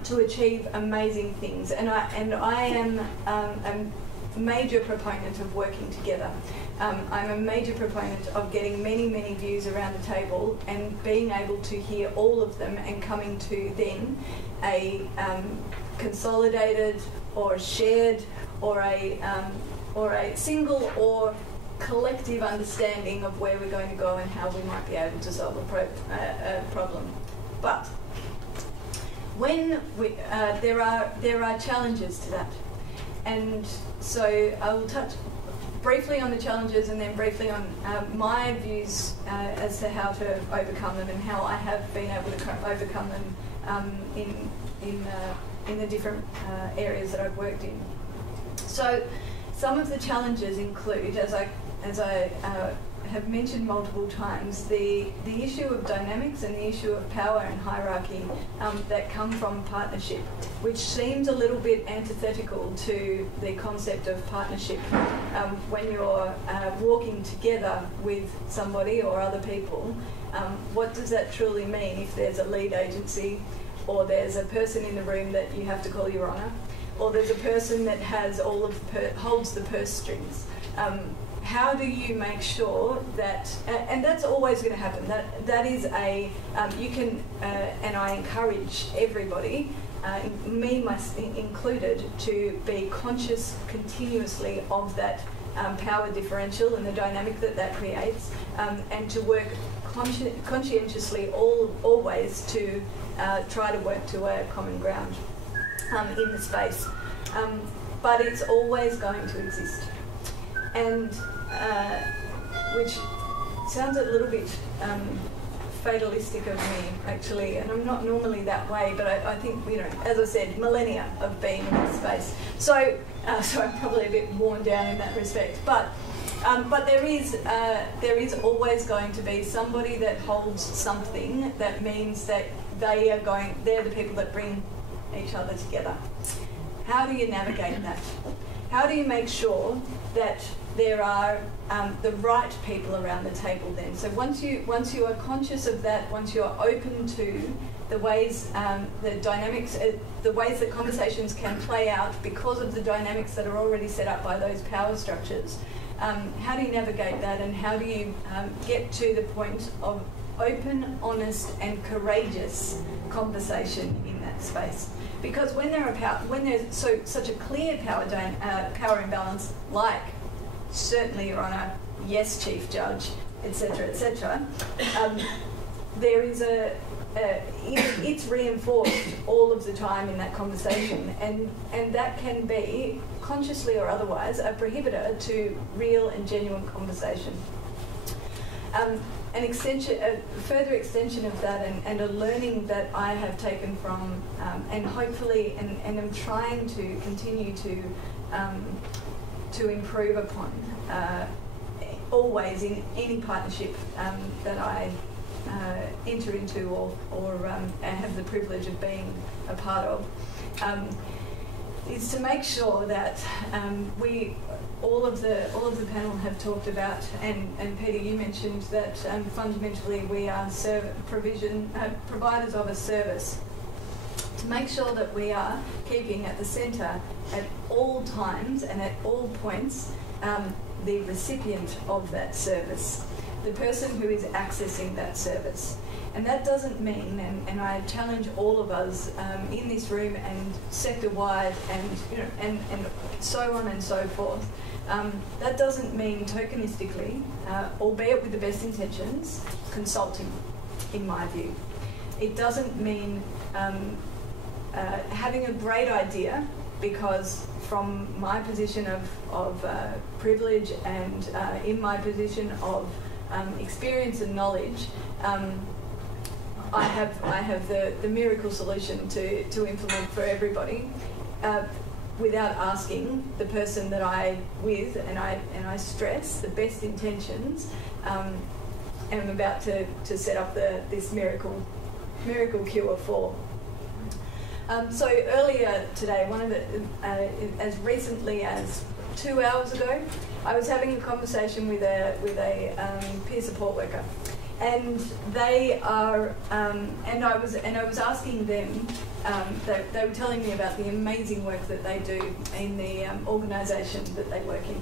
to achieve amazing things, and I am a major proponent of working together. I'm a major proponent of getting many, many views around the table and being able to hear all of them and coming to then a consolidated or shared or a single or collective understanding of where we're going to go and how we might be able to solve a problem. But when there are challenges to that, and so I will touch briefly on the challenges and then briefly on my views as to how to overcome them and how I have been able to overcome them in the different areas that I've worked in. So some of the challenges include, as I have mentioned multiple times, the issue of dynamics and the issue of power and hierarchy that come from partnership, which seems a little bit antithetical to the concept of partnership when you're walking together with somebody or other people. What does that truly mean if there's a lead agency, or there's a person in the room that you have to call your honour, or there's a person that has holds the purse strings? How do you make sure that, and that's always going to happen, that is you can, and I encourage everybody, me included, to be conscious continuously of that power differential and the dynamic that creates, and to work conscientiously always to try to work to a common ground in the space. But it's always going to exist. And which sounds a little bit fatalistic of me, actually, and I'm not normally that way, but I think, you know, as I said, millennia of being in this space. So I'm probably a bit worn down in that respect. But there is always going to be somebody that holds something that means that they're the people that bring each other together. How do you navigate that? How do you make sure that there are the right people around the table then? So once you are conscious of that, once you are open to the ways, the dynamics, the ways that conversations can play out because of the dynamics that are already set up by those power structures, how do you navigate that, and how do you get to the point of open, honest and courageous conversation in that space? Because when there's such a clear power imbalance, like certainly Your Honour, yes Chief Judge, etc., there is it's reinforced all of the time in that conversation, and that can be, consciously or otherwise, a prohibitor to real and genuine conversation. A further extension of that, and a learning that I have taken from, and hopefully, and am trying to continue to improve upon, always in any partnership that I enter into or have the privilege of being a part of, is to make sure that all of the panel have talked about, and Peter, you mentioned that fundamentally we are providers of a service. To make sure that we are keeping at the centre at all times and at all points the recipient of that service, the person who is accessing that service. And that doesn't mean, and I challenge all of us in this room and sector-wide and so on and so forth, that doesn't mean tokenistically, albeit with the best intentions, consulting, in my view. It doesn't mean having a great idea, because from my position of privilege and in my position of experience and knowledge, I have the miracle solution to implement for everybody, without asking the person that and I stress the best intentions, am about to set up this miracle cure for. So earlier today, as recently as 2 hours ago, I was having a conversation with a peer support worker, and they are, and I was asking them. They were telling me about the amazing work that they do in the organisation that they work in,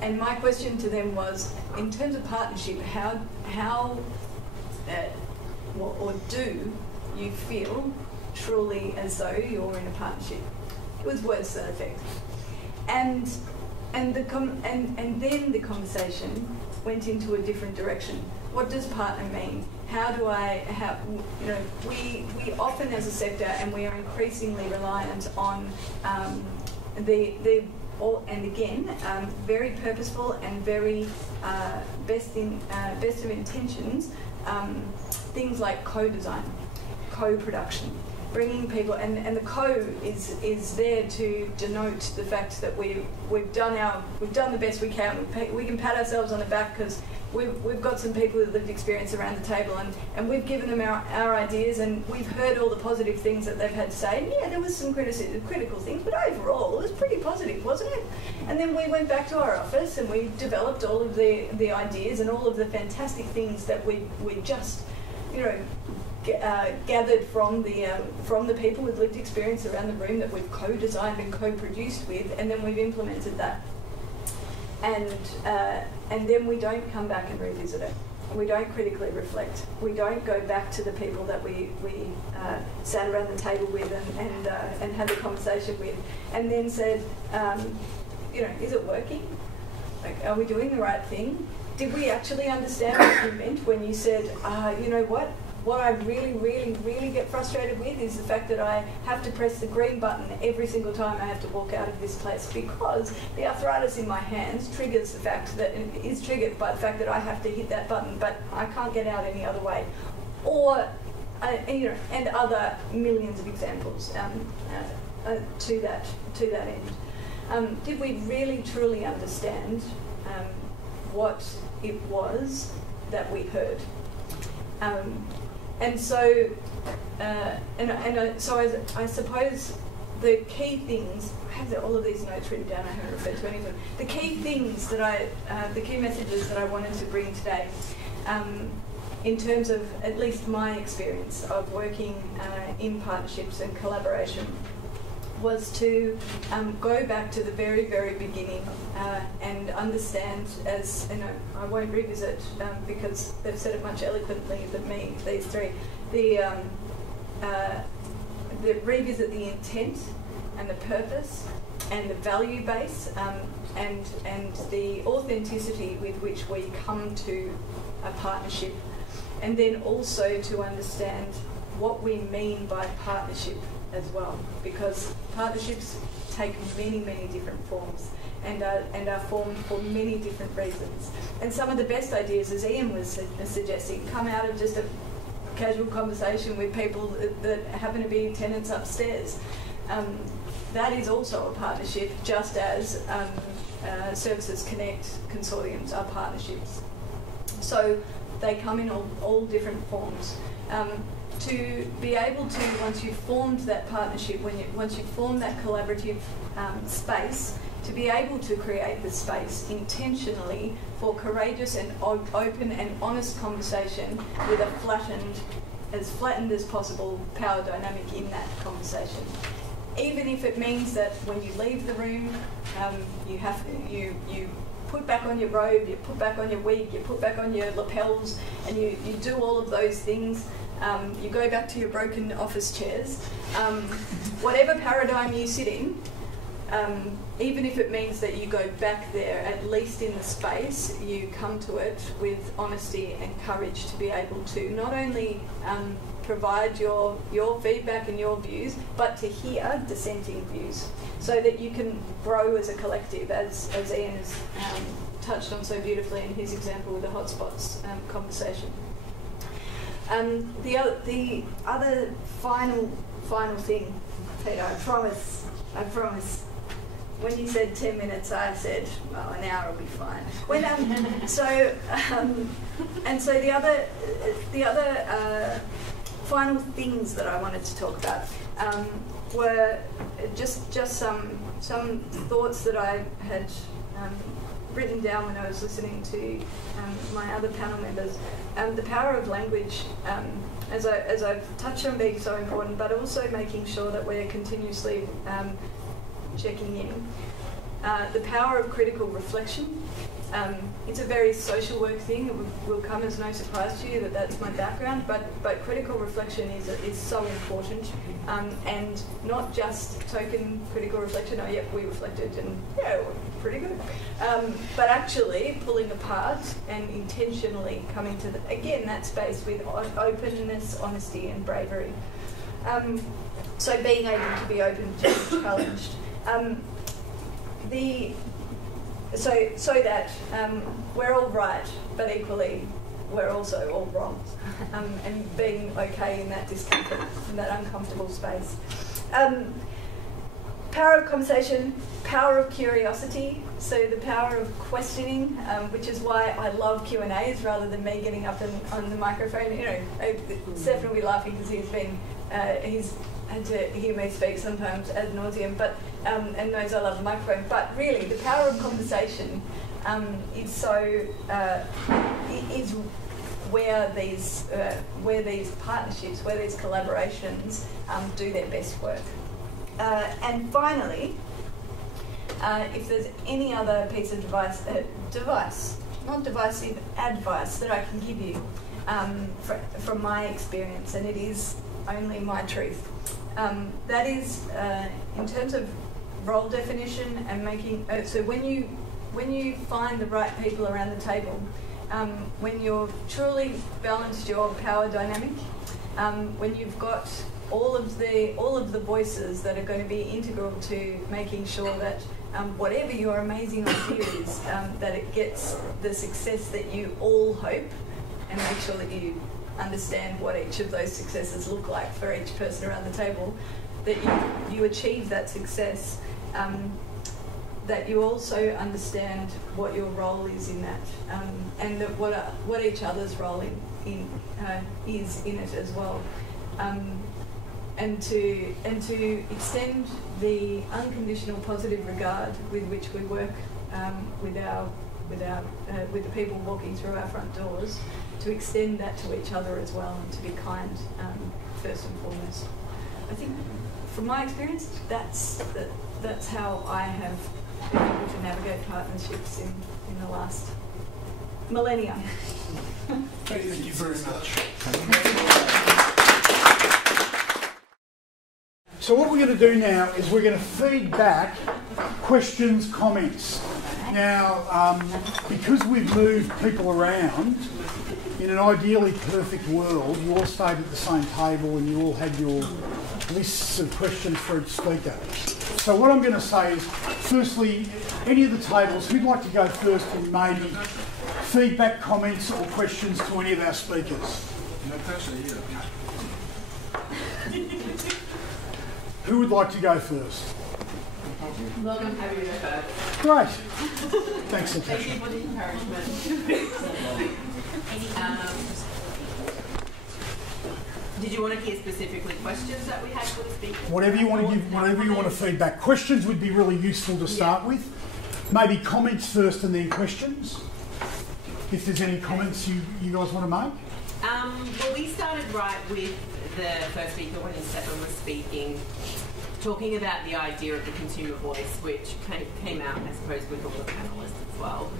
and my question to them was, in terms of partnership, how do you feel truly as though you're in a partnership? It was words to that effect, and then the conversation went into a different direction. What does partner mean? We often as a sector, and we are increasingly reliant on very purposeful and very best of intentions, things like co-design, co-production, bringing people, and the co is there to denote the fact that we've done the best we can. We can pat ourselves on the back because we've got some people with lived experience around the table, and we've given them our ideas, and we've heard all the positive things that they've had to say. Yeah, there was some critical things, but overall it was pretty positive, wasn't it? And then we went back to our office and we developed all of the ideas and all of the fantastic things that we just, gathered from the people with lived experience around the room that we've co-designed and co-produced with, and then we've implemented that. And then we don't come back and revisit it. We don't critically reflect. We don't go back to the people that we sat around the table with and had the conversation with, and then said, is it working? Like, are we doing the right thing? Did we actually understand what you meant when you said, you know what? What I really, really, really get frustrated with is the fact that I have to press the green button every single time I have to walk out of this place, because the arthritis in my hands triggers the fact that it is triggered by the fact that I have to hit that button, but I can't get out any other way. Or, and other millions of examples to that end. Did we really, truly understand what it was that we heard? So I suppose the key things, I have all of these notes written down, I haven't referred to any of them. The key things the key messages that I wanted to bring today, in terms of at least my experience of working in partnerships and collaboration, was to go back to the very, very beginning and understand, as you know, I won't revisit because they've said it much eloquently than me, these three, the revisit the intent and the purpose and the value base and the authenticity with which we come to a partnership, and then also to understand what we mean by partnership as well, because partnerships take many, many different forms and are formed for many different reasons. And some of the best ideas, as Ian was suggesting, come out of just a casual conversation with people that happen to be tenants upstairs. That is also a partnership, just as Services Connect consortiums are partnerships. So they come in all different forms. To be able to, once you've formed that partnership, once you've formed that collaborative space, to be able to create the space intentionally for courageous and open and honest conversation with a flattened as possible power dynamic in that conversation. Even if it means that when you leave the room, you put back on your robe, you put back on your wig, you put back on your lapels, and you do all of those things. You go back to your broken office chairs. Whatever paradigm you sit in, even if it means that you go back there, at least in the space, you come to it with honesty and courage to be able to not only provide your feedback and your views, but to hear dissenting views, so that you can grow as a collective, as Ian has touched on so beautifully in his example with the hotspots conversation. The other final thing, Peter, I promise. When you said 10 minutes, I said, well, an hour will be fine. And so the other final things that I wanted to talk about were just some thoughts that I had written down when I was listening to my other panel members. The power of language, as I've touched on being so important, but also making sure that we're continuously checking in. The power of critical reflection. It's a very social work thing. It will come as no surprise to you that that's my background, but critical reflection is so important, and not just token critical reflection. Oh, yeah, we reflected and yeah, we're pretty good. But actually pulling apart and intentionally coming to that space with openness, honesty, and bravery. So being able to be open to be challenged. So that we're all right, but equally we're also all wrong, and being okay in that discomfort, in that uncomfortable space. Power of conversation, power of curiosity, so the power of questioning, which is why I love Q&As rather than me getting up on the microphone. You know, Stephen will be laughing because he's had to hear me speak sometimes ad nauseum, but and knows I love the microphone. But really, the power of conversation is so is where these partnerships, where these collaborations do their best work. And finally, if there's any other piece of advice that I can give you from my experience, and it is only my truth. That is, in terms of role definition and making. So when you find the right people around the table, when you've truly balanced your power dynamic, when you've got all of the voices that are going to be integral to making sure that whatever your amazing idea is, that it gets the success that you all hope, and make sure that you understand what each of those successes look like for each person around the table, that you achieve that success, that you also understand what your role is in that, and that what each other's role is in it as well, and to extend the unconditional positive regard with which we work with the people walking through our front doors, to extend that to each other as well, and to be kind first and foremost. I think from my experience, that's how I have been able to navigate partnerships in the last millennia. Thank you very much. So what we're going to do now is we're going to feed back questions, comments. Now, because we've moved people around, in an ideally perfect world, you all stayed at the same table and you all had your lists of questions for each speaker. So what I'm going to say is, firstly, any of the tables, who'd like to go first and maybe feedback, comments or questions to any of our speakers? Natasha here. Who would like to go first? Logan, I'm happy to go first. Great. Thanks, Natasha. Thank you for the encouragement. Did you want to hear specifically questions that we had for the speakers? Whatever you want to give, whatever you want to feedback. Questions would be really useful to start with. Maybe comments first and then questions. If there's any comments you guys want to make. Well, we started right with the first speaker when Stefan was speaking, talking about the idea of the consumer voice, which came out, I suppose, with all the panellists as well.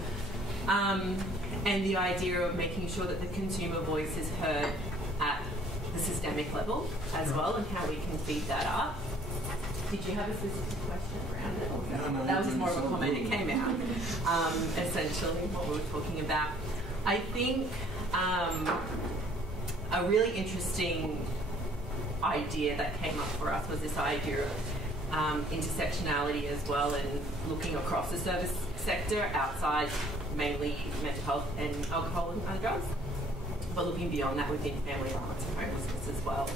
And the idea of making sure that the consumer voice is heard at the systemic level as well, and how we can feed that up. Did you have a specific question around it? No, that was just more of a comment. It came out, essentially, what we were talking about. I think a really interesting idea that came up for us was this idea of intersectionality as well, and looking across the service sector outside mainly mental health and alcohol and other drugs, but looking beyond that within family violence and homelessness as well.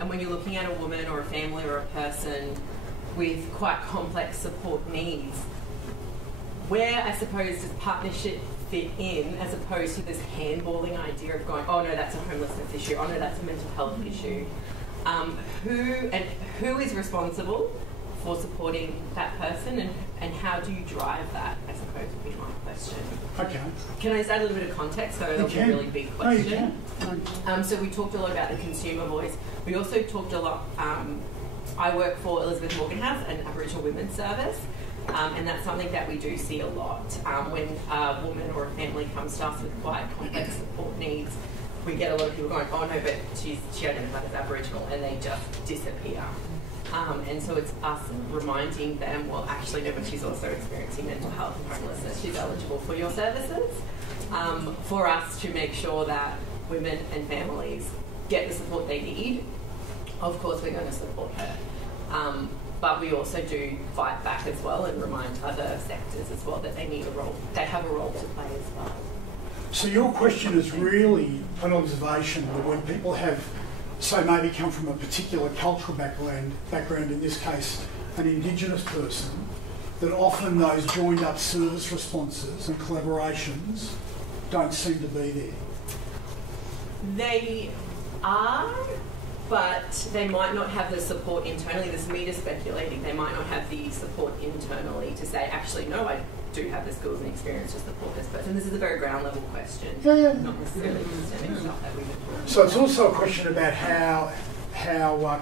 And when you're looking at a woman or a family or a person with quite complex support needs, where I suppose does partnership fit in, as opposed to this handballing idea of going, oh no, that's a homelessness issue, oh no, that's a mental health issue. Who is responsible for supporting that person, and how do you drive that, I suppose, would be my question. Okay. Can I just add a little bit of context? So that's a really big question. So we talked a lot about the consumer voice. We also talked a lot, I work for Elizabeth Morgan House, an Aboriginal women's service, and that's something that we do see a lot. When a woman or a family comes to us with quite complex support needs, we get a lot of people going, oh no, but she identified as Aboriginal, and they just disappear. And so it's us reminding them, well, actually, no, but she's also experiencing mental health and homelessness. She's eligible for your services. For us to make sure that women and families get the support they need, of course, we're going to support her. But we also do fight back as well and remind other sectors as well that they need a role. They have a role to play as well. So your question is really an observation that when people have, say, maybe come from a particular cultural background, in this case, an Indigenous person, that often those joined up service responses and collaborations don't seem to be there. They are, but they might not have the support internally. This is me just speculating. They might not have the support internally to say, actually, no, I do have the skills and experience to support this person. This is a very ground level question, not necessarily systemic stuff that we've been talking about. So it's also a question about how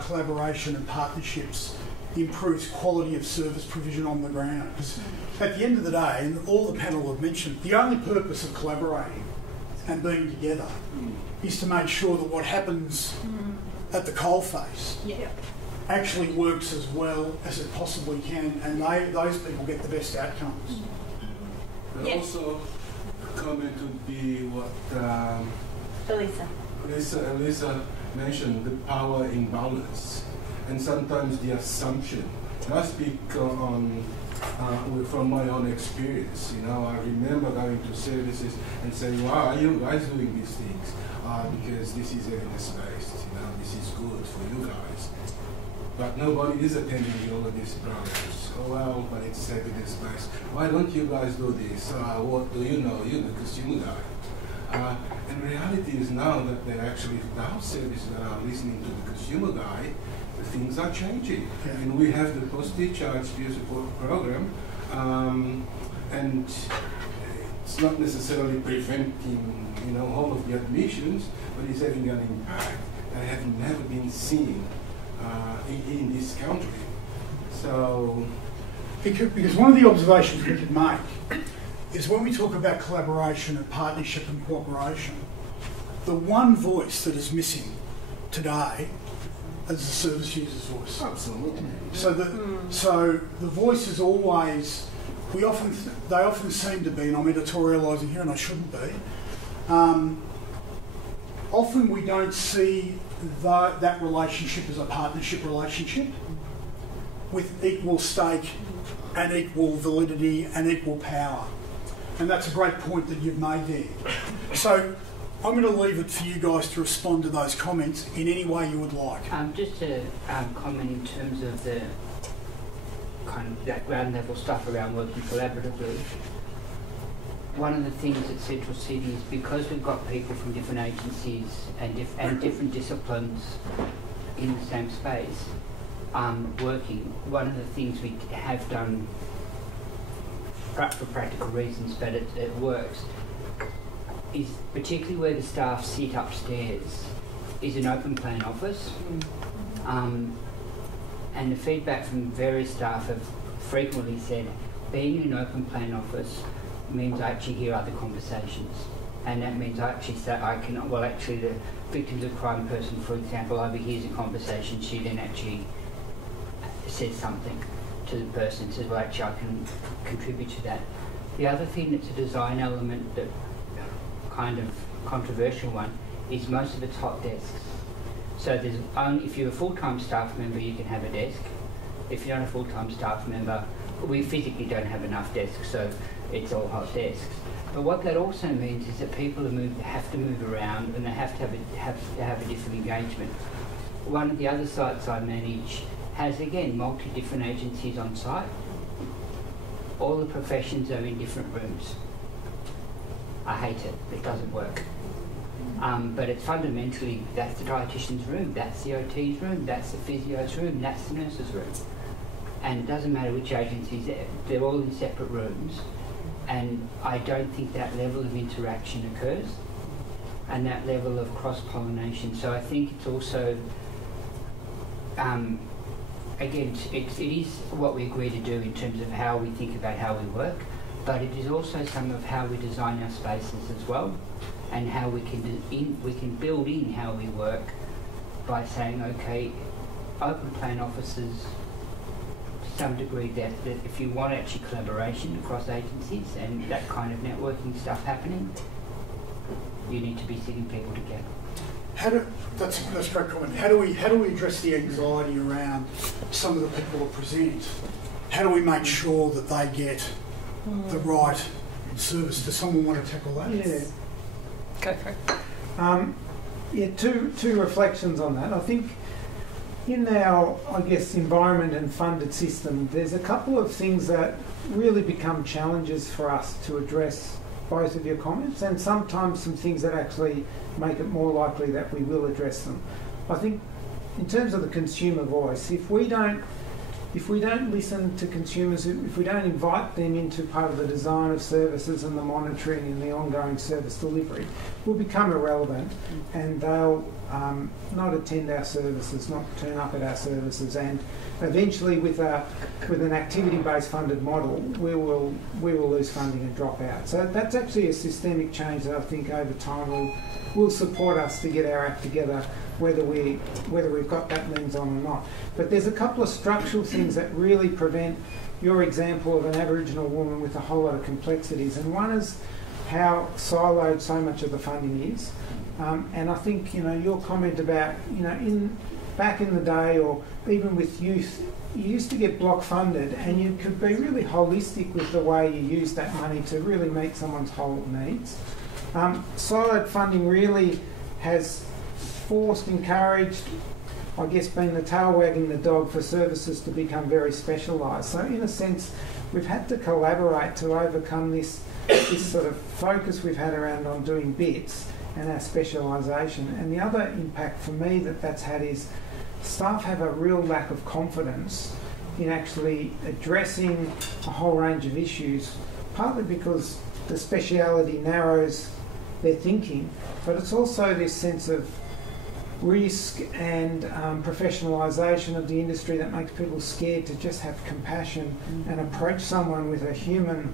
collaboration and partnerships improves quality of service provision on the ground. Because at the end of the day, and all the panel have mentioned, the only purpose of collaborating and being together is to make sure that what happens at the coalface actually works as well as it possibly can, and those people get the best outcomes. But also, comment would be what Elisa mentioned, the power imbalance, and sometimes the assumption. And I speak from my own experience. You know, I remember going to services and saying, "Why are you guys doing these things? Because this is evidence-based. You know, this is good for you guys." But nobody is attending all of these programs. Oh well, but it's evidence-based. Why don't you guys do this? What do you know? You're the consumer guy. And reality is now that they're actually our services that are listening to the consumer guy, the things are changing. Yeah. And we have the post-discharge peer support program, and it's not necessarily preventing, you know, all of the admissions, but it's having an impact that have never been seen in this country. So, because one of the observations we could make is when we talk about collaboration and partnership and cooperation, the one voice that is missing today is the service user's voice. absolutely. So the voice is always, they often seem to be, and I'm editorialising here and I shouldn't be, often we don't see that relationship as a partnership relationship with equal stake and equal validity and equal power. And that's a great point that you've made there. So I'm going to leave it for you guys to respond to those comments in any way you would like. Just to comment in terms of the kind of that ground level stuff around working collaboratively. One of the things at Central City is because we've got people from different agencies and different disciplines in the same space working, one of the things we have done, perhaps for practical reasons, but it works, is particularly where the staff sit upstairs is an open plan office. And the feedback from various staff have frequently said being in an open plan office means I actually hear other conversations, and that means I actually say actually the victims of crime person, for example, overhears a conversation, she then actually says something to the person, says, well actually I can contribute to that. The other thing that's a design element, that kind of controversial one, is most of it's hot desks. So there's only, if you're a full-time staff member, you can have a desk. If you're not a full-time staff member, we physically don't have enough desks, so it's all hot desks. But what that also means is that people have to move around, and they have to have a different engagement. One of the other sites I manage has, again, different agencies on site. All the professions are in different rooms. I hate it. It doesn't work. But it's fundamentally, that's the dietitian's room, that's the OT's room, that's the physio's room, that's the nurse's room. And it doesn't matter which agencies, they're all in separate rooms. And I don't think that level of interaction occurs, and that level of cross-pollination. So I think it's also, again, it is what we agree to do in terms of how we think about how we work, but it is also some of how we design our spaces as well, and how we can build in how we work by saying, okay, open plan offices, to some degree, that if you want actually collaboration across agencies and that kind of networking stuff happening, you need to be sitting people together. That's a great comment. How do we address the anxiety around some of the people that present? How do we make sure that they get the right service? Does someone want to tackle that? Yeah. Go for it. Two reflections on that. I think in our, environment and funded system, there's a couple of things that really become challenges for us to address both of your comments, and sometimes some things that actually make it more likely that we will address them. I think in terms of the consumer voice, if we don't listen to consumers, if we don't invite them into part of the design of services and the monitoring and the ongoing service delivery, we'll become irrelevant, and they'll not attend our services, not turn up at our services, and eventually with an activity-based funded model, we will lose funding and drop out. So that's actually a systemic change that I think over time will support us to get our act together, whether we've got that lens on or not. But there's a couple of structural things that really prevent your example of an Aboriginal woman with a whole lot of complexities, and one is how siloed so much of the funding is. And I think your comment about back in the day, or even with youth, you used to get block funded, and you could be really holistic with the way you use that money to really meet someone's whole needs. Siloed funding really has encouraged, been the tail wagging the dog for services to become very specialised. So in a sense, we've had to collaborate to overcome this sort of focus we've had around on doing bits and our specialisation. And the other impact for me that's had is staff have a real lack of confidence in actually addressing a whole range of issues, partly because the speciality narrows their thinking, but it's also this sense of risk and professionalisation of the industry that makes people scared to just have compassion and approach someone with a human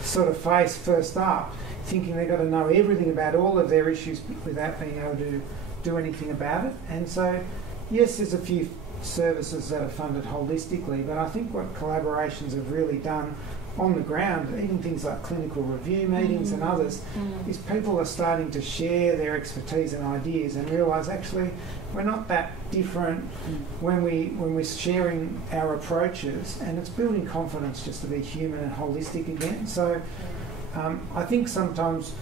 sort of face first up, thinking they've got to know everything about all of their issues without being able to do anything about it. And so, yes, there's a few services that are funded holistically, but I think what collaborations have really done on the ground, even things like clinical review meetings and others, is people are starting to share their expertise and ideas and realise actually we're not that different when we're sharing our approaches, and it's building confidence just to be human and holistic again. So I think sometimes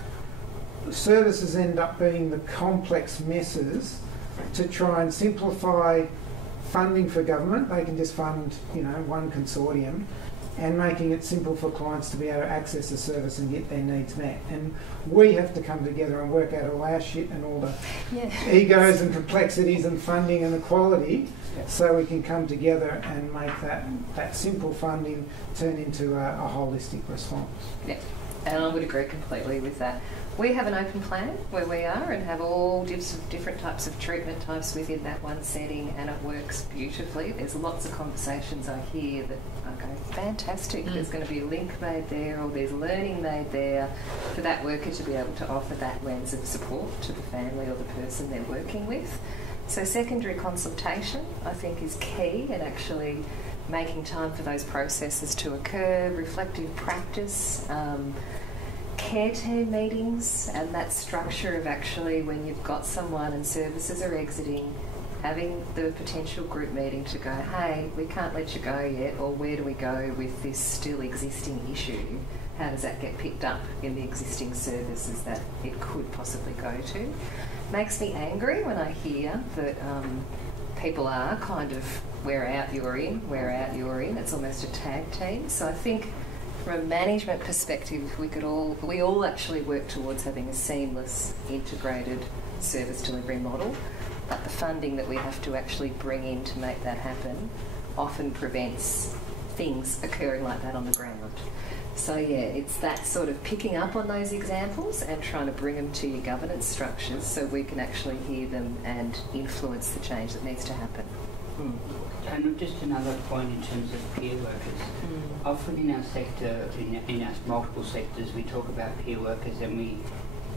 services end up being the complex messes to try and simplify funding for government. They can just fund, one consortium, and making it simple for clients to be able to access the service and get their needs met. And we have to come together and work out all our shit and all the egos and complexities and funding and equality, so we can come together and make that simple funding turn into a holistic response. Yeah, and I would agree completely with that. We have an open plan where we are and have all different types of treatment types within that one setting, and it works beautifully. There's lots of conversations I hear that I go, fantastic, there's going to be a link made there, or there's learning made there for that worker to be able to offer that lens of support to the family or the person they're working with. So secondary consultation, I think, is key in actually making time for those processes to occur, reflective practice, care team meetings, and that structure of actually when you've got someone and services are exiting, having the potential group meeting to go, hey, we can't let you go yet, or where do we go with this still existing issue? How does that get picked up in the existing services that it could possibly go to? Makes me angry when I hear that people are kind of, we're out, you're in, we're out, you're in. It's almost a tag team. So I think from a management perspective, we all actually work towards having a seamless, integrated service delivery model, but the funding that we have to actually bring in to make that happen often prevents things occurring like that on the ground. So yeah, it's that sort of picking up on those examples and trying to bring them to your governance structures so we can actually hear them and influence the change that needs to happen. And just another point in terms of peer workers. Often in our sector, in our multiple sectors, we talk about peer workers and we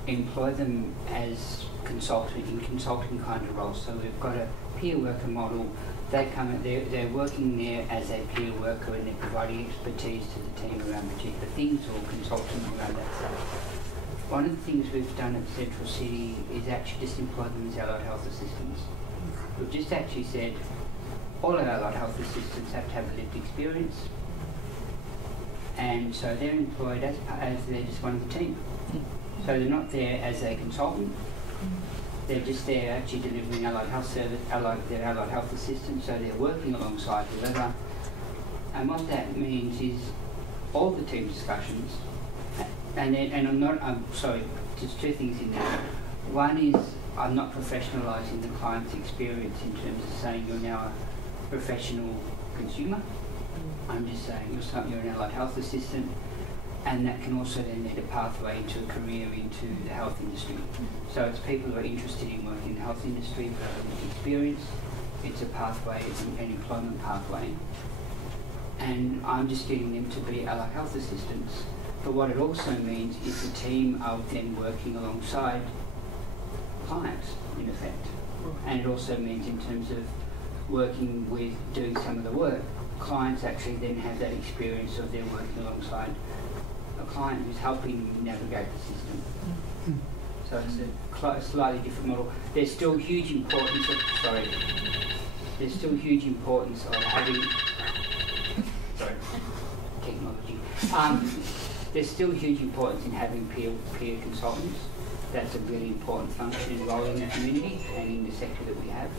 employ them as consulting kind of roles. So we've got a peer worker model. They come and they're working there as a peer worker, and they're providing expertise to the team around particular things or consulting around that stuff. One of the things we've done at Central City is actually just employ them as allied health assistants. We've just actually said all of our allied health assistants have to have a lived experience, and so they're employed as they're just one of the team. So they're not there as a consultant. They're just there actually delivering allied health service, they're allied health assistants, so they're working alongside whoever. And what that means is all the team discussions, I'm sorry, just two things in there. One is I'm not professionalising the client's experience in terms of saying you're now a professional consumer. I'm just saying you're an allied health assistant, and that can also then lead a pathway into a career into the health industry. So it's people who are interested in working in the health industry but have lived experience. It's a pathway, it's an employment pathway. And I'm just getting them to be allied health assistants. But what it also means is the team are then working alongside clients, in effect. And it also means in terms of working with doing some of the work, clients actually then have that experience of they're working alongside a client who's helping navigate the system. So it's a slightly different model. There's still huge importance of, there's still huge importance of having, technology. There's still huge importance in having peer consultants. That's a really important function and role in the community and in the sector that we have.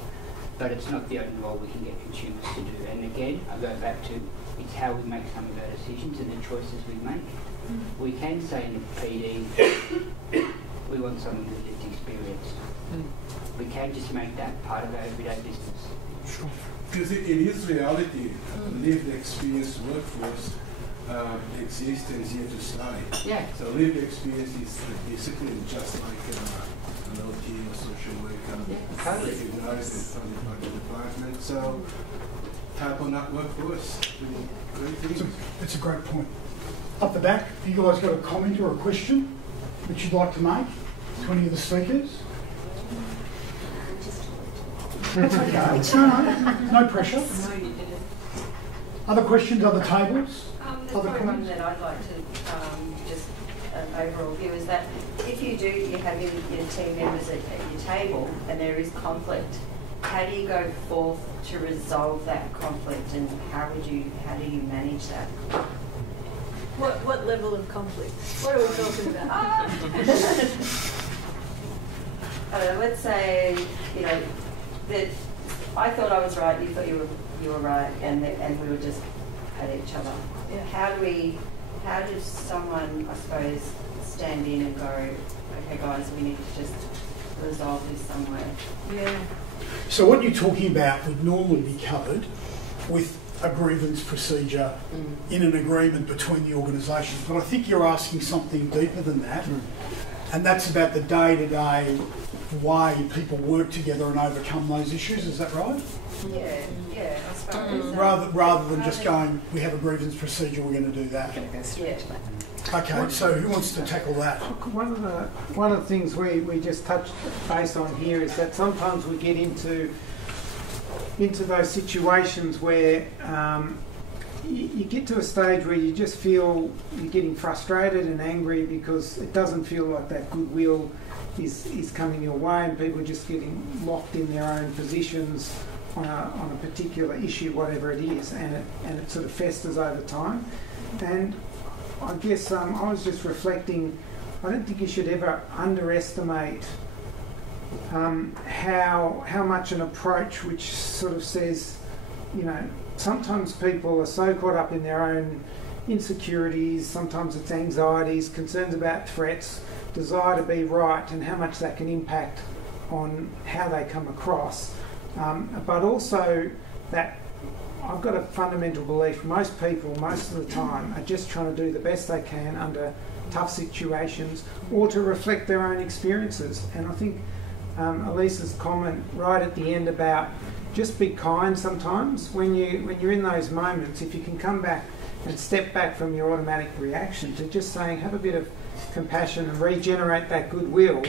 But it's not the only role we can get consumers to do. And again, I go back to, it's how we make some of our decisions and the choices we make. We can say in a PD, we want someone with lived experience. We can just make that part of our everyday business. Sure. Because it is reality. Lived experience workforce exists and is here to stay. Yeah. So lived experience is basically just like an OT or social worker recognised as funded by the department. So type of that work for us. Really great thing. It's a great point. Up the back, have you guys got a comment or a question that you'd like to make to any of the speakers? That's okay. No pressure. Other questions, other tables? There's Other probably one comments? that I'd like to just an overall view is that if you have your team members at your table and there is conflict, how do you go forth to resolve that conflict, and how do you manage that? What level of conflict? What are we talking about? I don't know, let's say, that I thought I was right, you thought you were right, and we were just at each other. Yeah. How does someone, I suppose, stand in and go, okay guys, we need to just resolve this somewhere? Yeah. So what you're talking about would normally be covered with a grievance procedure in an agreement between the organisations. But I think you're asking something deeper than that, and that's about the day-to-day way people work together and overcome those issues. Is that right? Yeah, I suppose. Rather than just going, we have a grievance procedure, we're going to do that. Okay, so who wants to tackle that? One of the things we just touched base on here is that sometimes we get into those situations where you get to a stage where you just feel you're getting frustrated and angry because it doesn't feel like that goodwill is coming your way, and people are just getting locked in their own positions on a particular issue, whatever it is, and it sort of festers over time. And I guess I was just reflecting, I don't think you should ever underestimate how much an approach which sort of says, sometimes people are so caught up in their own insecurities, sometimes it's anxieties, concerns about threats, desire to be right, and how much that can impact on how they come across. But also that I've got a fundamental belief most people, most of the time, are just trying to do the best they can under tough situations or to reflect their own experiences. And I think Elisa's comment right at the end about just be kind sometimes when you're in those moments, if you can come back and step back from your automatic reaction to just saying have a bit of compassion and regenerate that goodwill,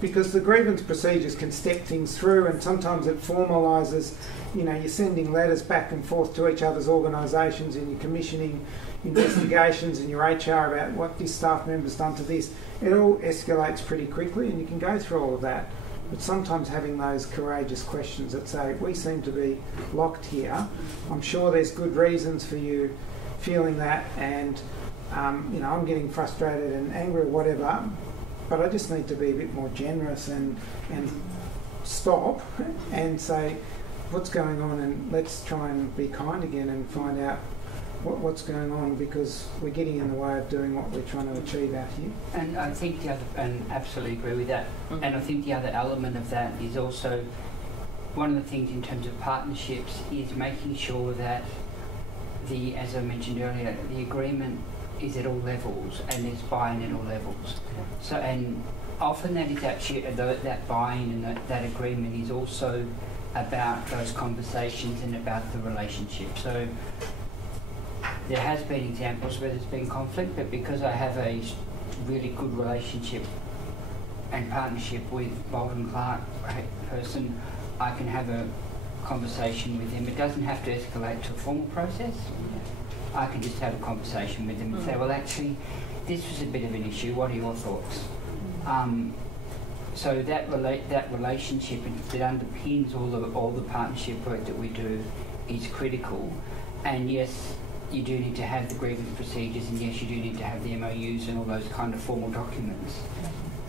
because the grievance procedures can step things through, and sometimes it formalises, you're sending letters back and forth to each other's organisations, and you're commissioning investigations and your HR about what this staff member's done to this. It all escalates pretty quickly, and you can go through all of that. But sometimes having those courageous questions that say, we seem to be locked here, I'm sure there's good reasons for you feeling that, and I'm getting frustrated and angry or whatever, but I just need to be a bit more generous and stop and say, what's going on, and let's try and be kind again and find out what's going on, because we're getting in the way of doing what we're trying to achieve out here. And I think and absolutely agree with that. And I think the other element of that is also one of the things in terms of partnerships is making sure that as I mentioned earlier, the agreement is at all levels and there's buy-in at all levels. So, and often that is actually that buy-in and that agreement is also about those conversations and about the relationship. So there has been examples where there's been conflict, but because I have a really good relationship and partnership with Bolton Clark person, I can have a conversation with him. It doesn't have to escalate to a formal process. I can just have a conversation with him and say, well, actually, this was a bit of an issue. What are your thoughts? So that relationship that underpins all the partnership work that we do is critical. And yes, you do need to have the grievance procedures, and yes, you do need to have the MOUs and all those kind of formal documents.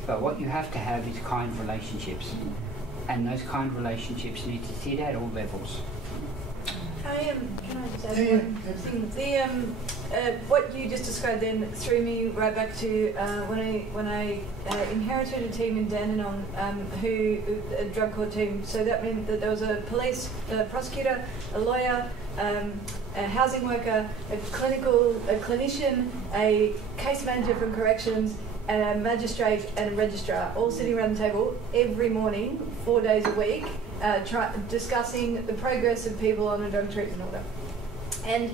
But what you have to have is kind relationships, and those kind relationships need to sit at all levels. Can I just add one thing? What you just described then threw me right back to when I inherited a team in Dandenong, a drug court team. So that meant that there was a police, a prosecutor, a lawyer, a housing worker, a clinician, a case manager from corrections, and a magistrate and a registrar all sitting around the table every morning, 4 days a week, discussing the progress of people on a drug treatment order. And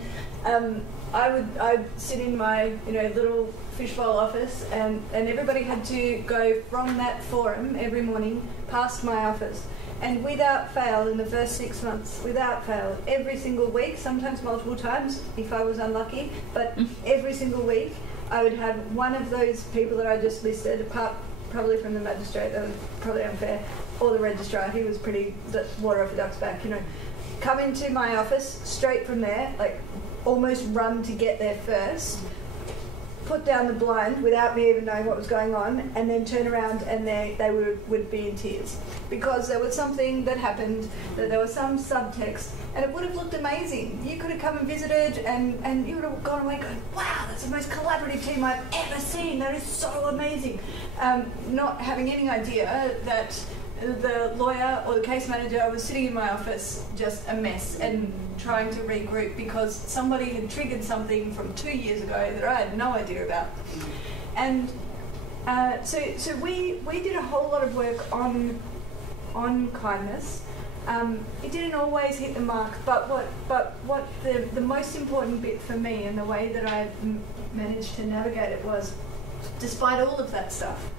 I'd sit in my little fishbowl office, and everybody had to go from that forum every morning past my office. And without fail, in the first 6 months, without fail, every single week, sometimes multiple times if I was unlucky, but every single week I would have one of those people that I just listed, apart probably from the magistrate, that was probably unfair, or the registrar, he was pretty water off a duck's back, come into my office straight from there, like almost run to get there first, put down the blind without me even knowing what was going on, and then turn around and they would be in tears because there was something that happened, that there was some subtext, and it would have looked amazing. You could have come and visited and you would have gone away going, wow, that's the most collaborative team I've ever seen, that is so amazing. Not having any idea that the lawyer or the case manager was sitting in my office just a mess and trying to regroup because somebody had triggered something from 2 years ago that I had no idea about. And so we did a whole lot of work on kindness. It didn't always hit the mark, but what the most important bit for me and the way that I managed to navigate it was, despite all of that stuff,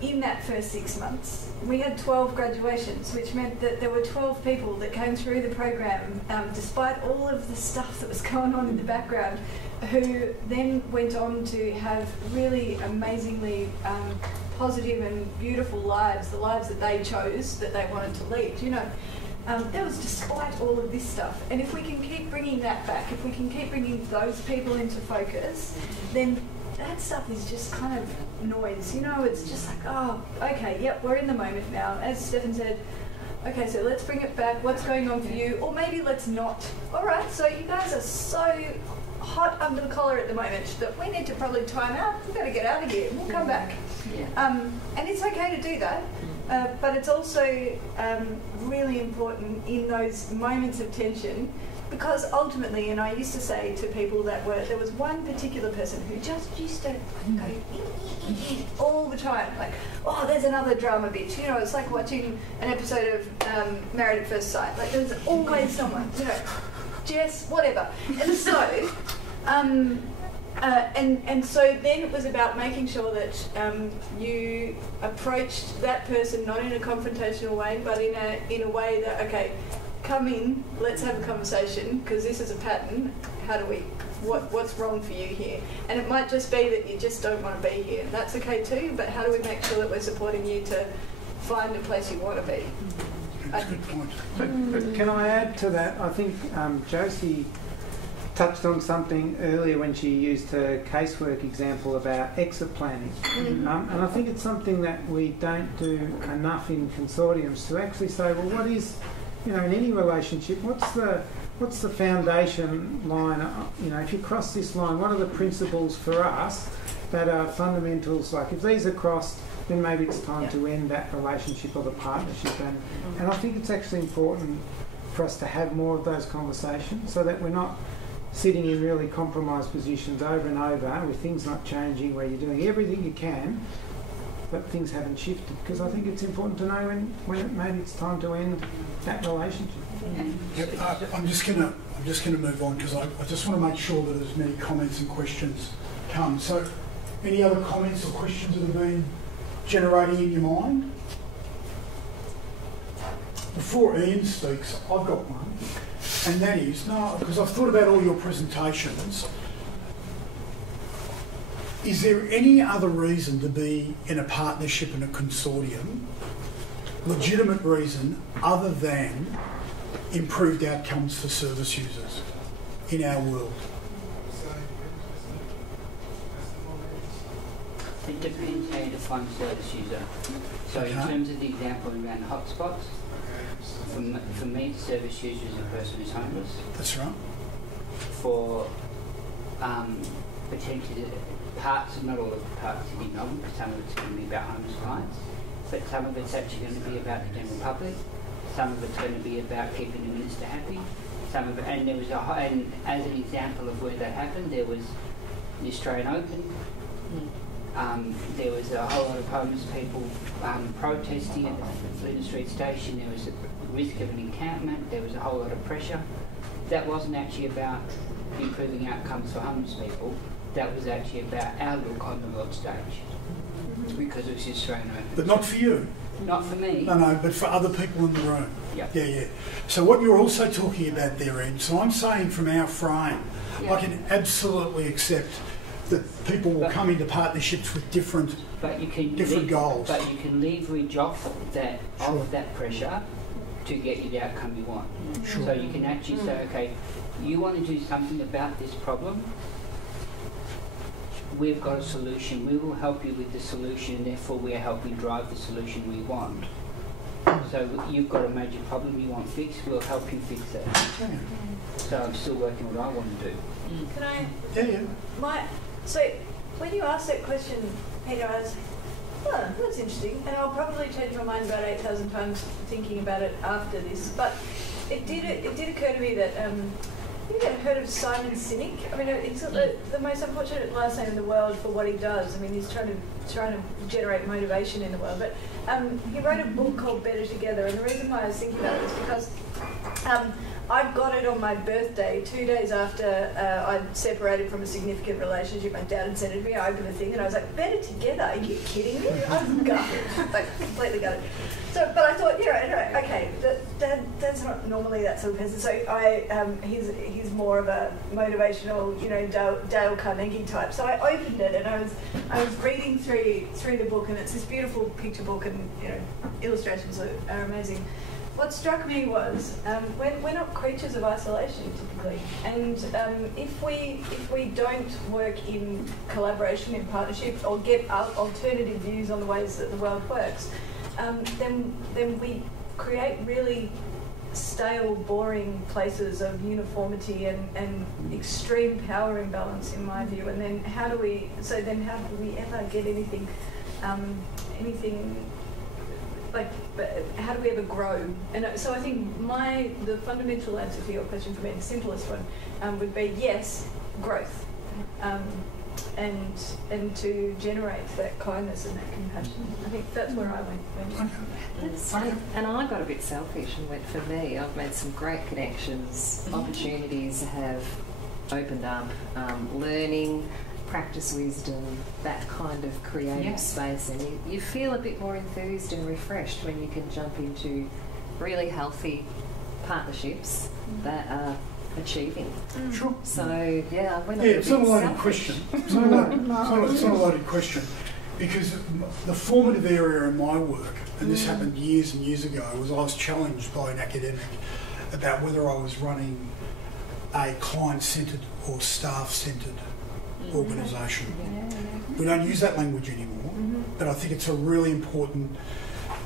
in that first 6 months, we had 12 graduations, which meant that there were 12 people that came through the program, despite all of the stuff that was going on in the background, who then went on to have really amazingly positive and beautiful lives, the lives that they chose, that they wanted to lead. That was despite all of this stuff. And if we can keep bringing that back, if we can keep bringing those people into focus, then that stuff is just kind of noise, it's just like, oh, okay, yep, we're in the moment now. As Stefan said, okay, so let's bring it back, what's going on for you, or maybe let's not. All right, so you guys are so hot under the collar at the moment that we need to probably time out, we've got to get out of here, we'll come back. And it's okay to do that, but it's also really important in those moments of tension. Because ultimately, and I used to say to people there was one particular person who just used to go all the time, like, oh, there's another drama bitch. It's like watching an episode of Married at First Sight. Like, there's always someone, Jess, whatever. And so, and so then it was about making sure that you approached that person not in a confrontational way, but in a way that, okay, come in, let's have a conversation, because this is a pattern. What's wrong for you here? And it might just be that you just don't want to be here, and that's okay too, but how do we make sure that we're supporting you to find a place you want to be? That's a good point. But can I add to that? I think Josie touched on something earlier when she used her casework example about exit planning. And I think it's something that we don't do enough in consortiums to actually say, well, what is, in any relationship, what's the foundation line? If you cross this line, what are the principles for us that are fundamentals? Like, if these are crossed, then maybe it's time to end that relationship or the partnership. And I think it's actually important for us to have more of those conversations so that we're not sitting in really compromised positions over and over with things not changing, where you're doing everything you can but things haven't shifted, because I think it's important to know when maybe it's time to end that relationship. I'm just going to move on, because I just want to make sure that as many comments and questions come. So, any other comments or questions that have been generating in your mind? Before Ian speaks, I've got one, and that is, because I've thought about all your presentations. Is there any other reason to be in a partnership and a consortium, legitimate reason, other than improved outcomes for service users in our world? It depends how you define service user. So in terms of the example around hotspots, for me, the service user is a person who's homeless. That's right. For potentially parts, not all of the parts in Melbourne, because some of it's going to be about homeless clients, but some of it's actually going to be about the general public. Some of it's going to be about keeping the minister happy. Some of it, and there was and as an example of where that happened, there was the Australian Open. There was a whole lot of homeless people protesting at the Flinders Street station. There was a risk of an encampment. There was a whole lot of pressure. That wasn't actually about improving outcomes for homeless people. That was actually about our look on the world stage, because it was just thrown open. But not for you. Not for me. No, but for other people in the room. Yep. Yeah. So what you're also talking about there, Ed, so I'm saying from our frame, I can absolutely accept that people will come into partnerships with different goals. But you can leverage off that pressure to get you the outcome you want. Sure. So you can actually say, okay, you want to do something about this problem, we've got a solution, we will help you with the solution, and therefore we are helping drive the solution we want. So you've got a major problem you want fixed, we'll help you fix it. Yeah. So I'm still working what I want to do. Can I? Yeah. So when you asked that question, Peter, I was like, that's interesting. And I'll probably change my mind about 8,000 times thinking about it after this. But it did occur to me that you've heard of Simon Sinek. I mean, he's got the most unfortunate last name in the world for what he does. I mean, he's trying to generate motivation in the world. But he wrote a book called Better Together. And the reason why I was thinking about it is because I got it on my birthday, 2 days after I'd separated from a significant relationship. My dad had sent it to me. I opened the thing and I was like, "Better Together? Are you kidding me?" I was gutted, like completely gutted. So, but I thought, right, okay, that's not normally that sort of person. So he's more of a motivational, Dale Carnegie type. So I opened it and I was reading through the book, and it's this beautiful picture book, and illustrations are amazing. What struck me was we're not creatures of isolation typically, and if we don't work in collaboration, in partnership, or get alternative views on the ways that the world works, then we create really stale, boring places of uniformity and extreme power imbalance, in my view. And then how do we ever get anything? Like, how do we ever grow? And so I think the fundamental answer to your question for me, the simplest one, would be yes, growth, and to generate that kindness and that compassion. I think that's where I went. And I got a bit selfish and went, for me, I've made some great connections, opportunities have opened up, learning, practice wisdom, that kind of creative space, and you feel a bit more enthused and refreshed when you can jump into really healthy partnerships that are achieving. Sure. So I went it's not a loaded question. It's not a loaded question, because the formative area in my work, and this happened years and years ago, was I was challenged by an academic about whether I was running a client-centred or staff-centred organisation. We don't use that language anymore, but I think it's a really important,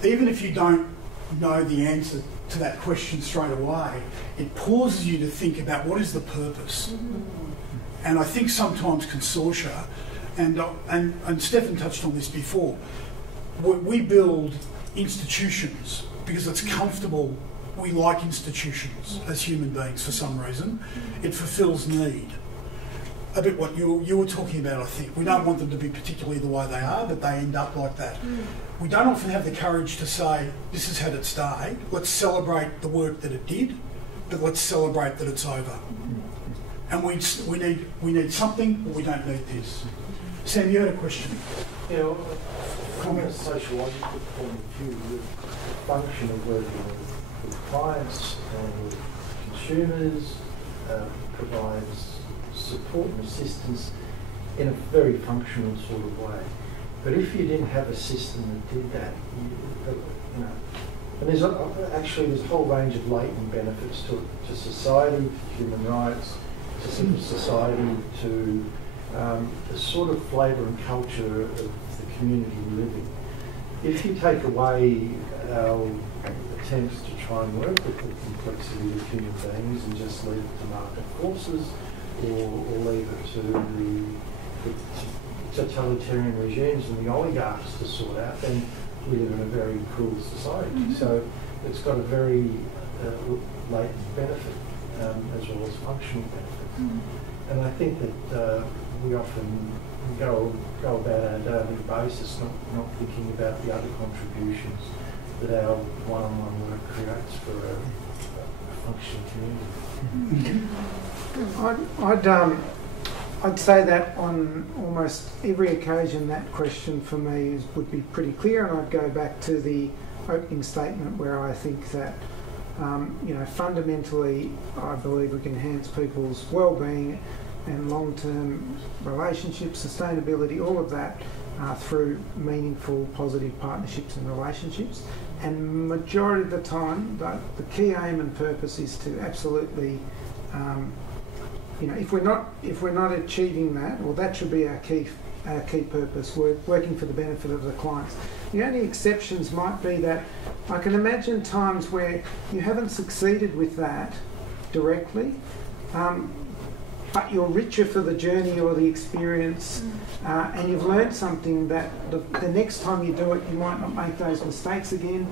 even if you don't know the answer to that question straight away, it pauses you to think about what is the purpose. And I think sometimes consortia, and Stefan touched on this before, we build institutions because it's comfortable. We like institutions as human beings for some reason. It fulfills need. A bit what you were talking about, I think. We don't want them to be particularly the way they are, but they end up like that. We don't often have the courage to say, this is how it stayed. Let's celebrate the work that it did, but let's celebrate that it's over. And we need something, but we don't need this. Sam, you had a question? From a sociological point of view, the function of working with clients and with consumers provides support and assistance in a very functional sort of way. But if you didn't have a system that did that, and there's a whole range of latent benefits to society, to human rights, to civil society, to the sort of flavour and culture of the community we live in. If you take away our attempts to try and work with the complexity of human beings and just leave it to market forces, or leave it to the totalitarian regimes and the oligarchs to sort out, then we live in a very cruel society. So it's got a very latent benefit. as well as functional benefits. And I think that we often go about our daily basis not thinking about the other contributions that our one-on-one work creates for a functioning community. I'd say that on almost every occasion that question for me would be pretty clear, and I'd go back to the opening statement where I think that fundamentally I believe we can enhance people's well-being and long-term relationships, sustainability, all of that through meaningful, positive partnerships and relationships. And majority of the time, the key aim and purpose is to absolutely, if we're not achieving that, well, that should be our key purpose. We're working for the benefit of the clients. The only exceptions might be that I can imagine times where you haven't succeeded with that directly, but you're richer for the journey or the experience, and you've learned something that the next time you do it, you might not make those mistakes again,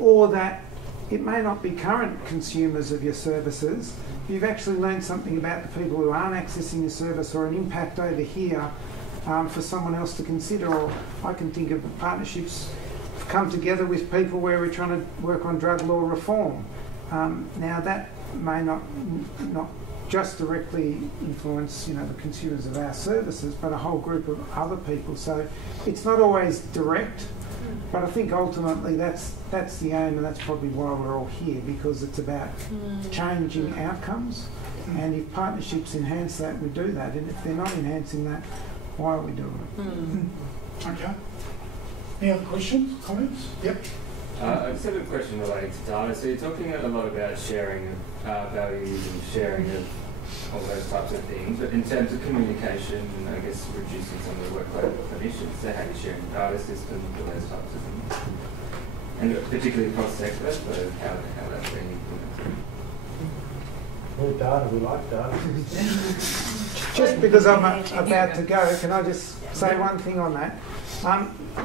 or that it may not be current consumers of your services. You've actually learned something about the people who aren't accessing your service, or an impact over here for someone else to consider. Or I can think of partnerships come together with people where we're trying to work on drug law reform. Now that may not just directly influence the consumers of our services, but a whole group of other people. So it's not always direct, but I think ultimately that's the aim, and that's probably why we're all here, because it's about changing outcomes. And if partnerships enhance that, we do that. And if they're not enhancing that, why are we doing it? Okay. Any other questions, comments? Yep. I just have a question relating to data. So you're talking a lot about sharing of values and sharing of all those types of things, but in terms of communication and I guess reducing some of the workload of clinicians, so how you're sharing data systems and those types of things, and particularly across sector, so how that's being implemented. Well, data, we like data. Just because I'm about to go, can I just say one thing on that?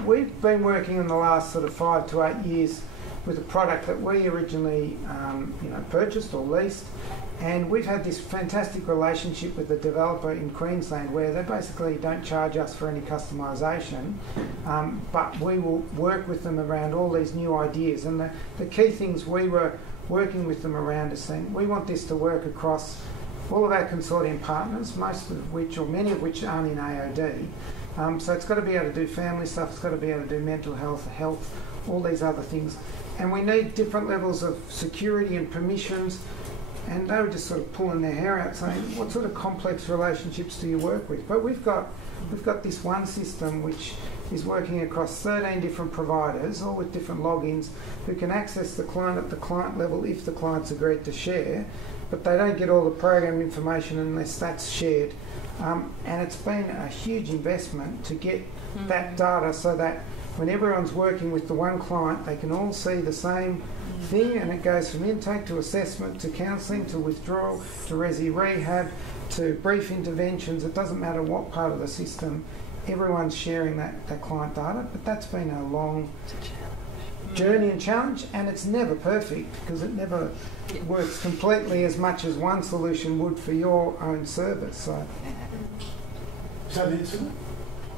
We've been working in the last sort of 5 to 8 years with a product that we originally purchased or leased, and we've had this fantastic relationship with the developer in Queensland where they basically don't charge us for any customisation, but we will work with them around all these new ideas. And the key things we were working with them around is saying we want this to work across all of our consortium partners, most of which or many of which aren't in AOD. So it's got to be able to do family stuff, it's got to be able to do mental health, all these other things. And we need different levels of security and permissions. And they were just sort of pulling their hair out saying, what sort of complex relationships do you work with? But we've got this one system which is working across 13 different providers, all with different logins, who can access the client at the client level if the client's agreed to share, but they don't get all the program information unless that's shared. And it's been a huge investment to get that data so that when everyone's working with the one client, they can all see the same thing, and it goes from intake to assessment to counselling to withdrawal to resi rehab to brief interventions. It doesn't matter what part of the system, everyone's sharing that client data. But that's been a long journey and challenge, and it's never perfect because it never works completely as much as one solution would for your own service. So,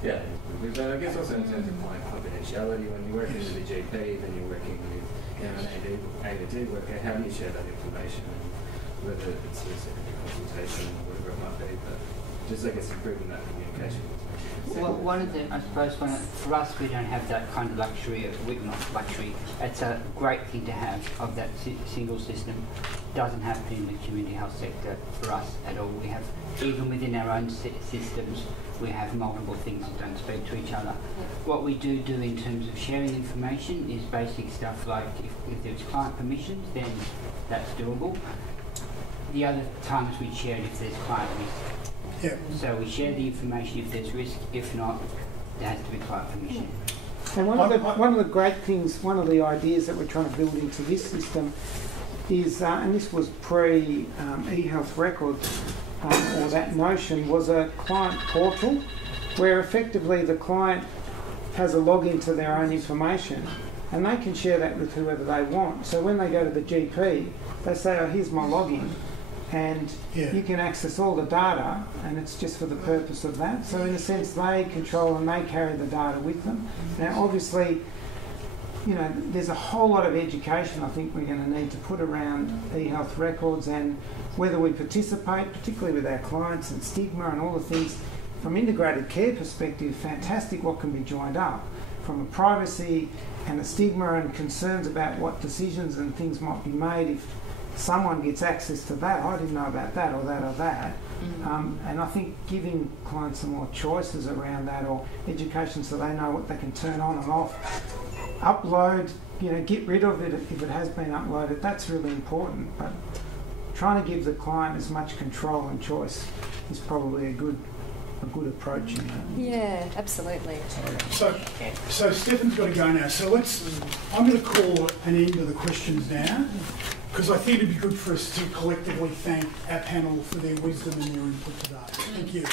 yeah, because I guess also in terms of client confidentiality, when you're working with a GP, then you're working with an AOD worker, how do you share that information, whether it's a secondary consultation or whatever it might be, but just I guess improving that communication. Well, one of them, I suppose, for us, we don't have that kind of luxury not luxury. It's a great thing to have of that single system. Doesn't happen in the community health sector for us at all. We have, even within our own systems, we have multiple things that don't speak to each other. What we do in terms of sharing information is basic stuff like if there's client permissions, then that's doable. The other times we share it if there's client risk. Yeah. So we share the information if there's risk, if not, there has to be client permission. And one of the great things, one of the ideas that we're trying to build into this system is, and this was pre-e-health records, or that notion, was a client portal where effectively the client has a login to their own information and they can share that with whoever they want. So when they go to the GP, they they say, oh, here's my login, and Yeah. you can access all the data, and it's just for the purpose of that. So in a sense, they control and they carry the data with them. Now, obviously, you know, there's a whole lot of education I think we're going to need to put around e-health records, and whether we participate, particularly with our clients and stigma and all the things. From integrated care perspective, fantastic what can be joined up. From a privacy and a stigma and concerns about what decisions and things might be made if someone gets access to that, I didn't know about that or that or that. And I think giving clients some more choices around that, or education so they know what they can turn on and off, upload, you know, get rid of it if it has been uploaded, that's really important. But trying to give the client as much control and choice is probably a good approach in that. Yeah, absolutely. So Stefan's got to go now. So I'm going to call an end to the questions now, because I think it'd be good for us to collectively thank our panel for their wisdom and their input today. Thank you.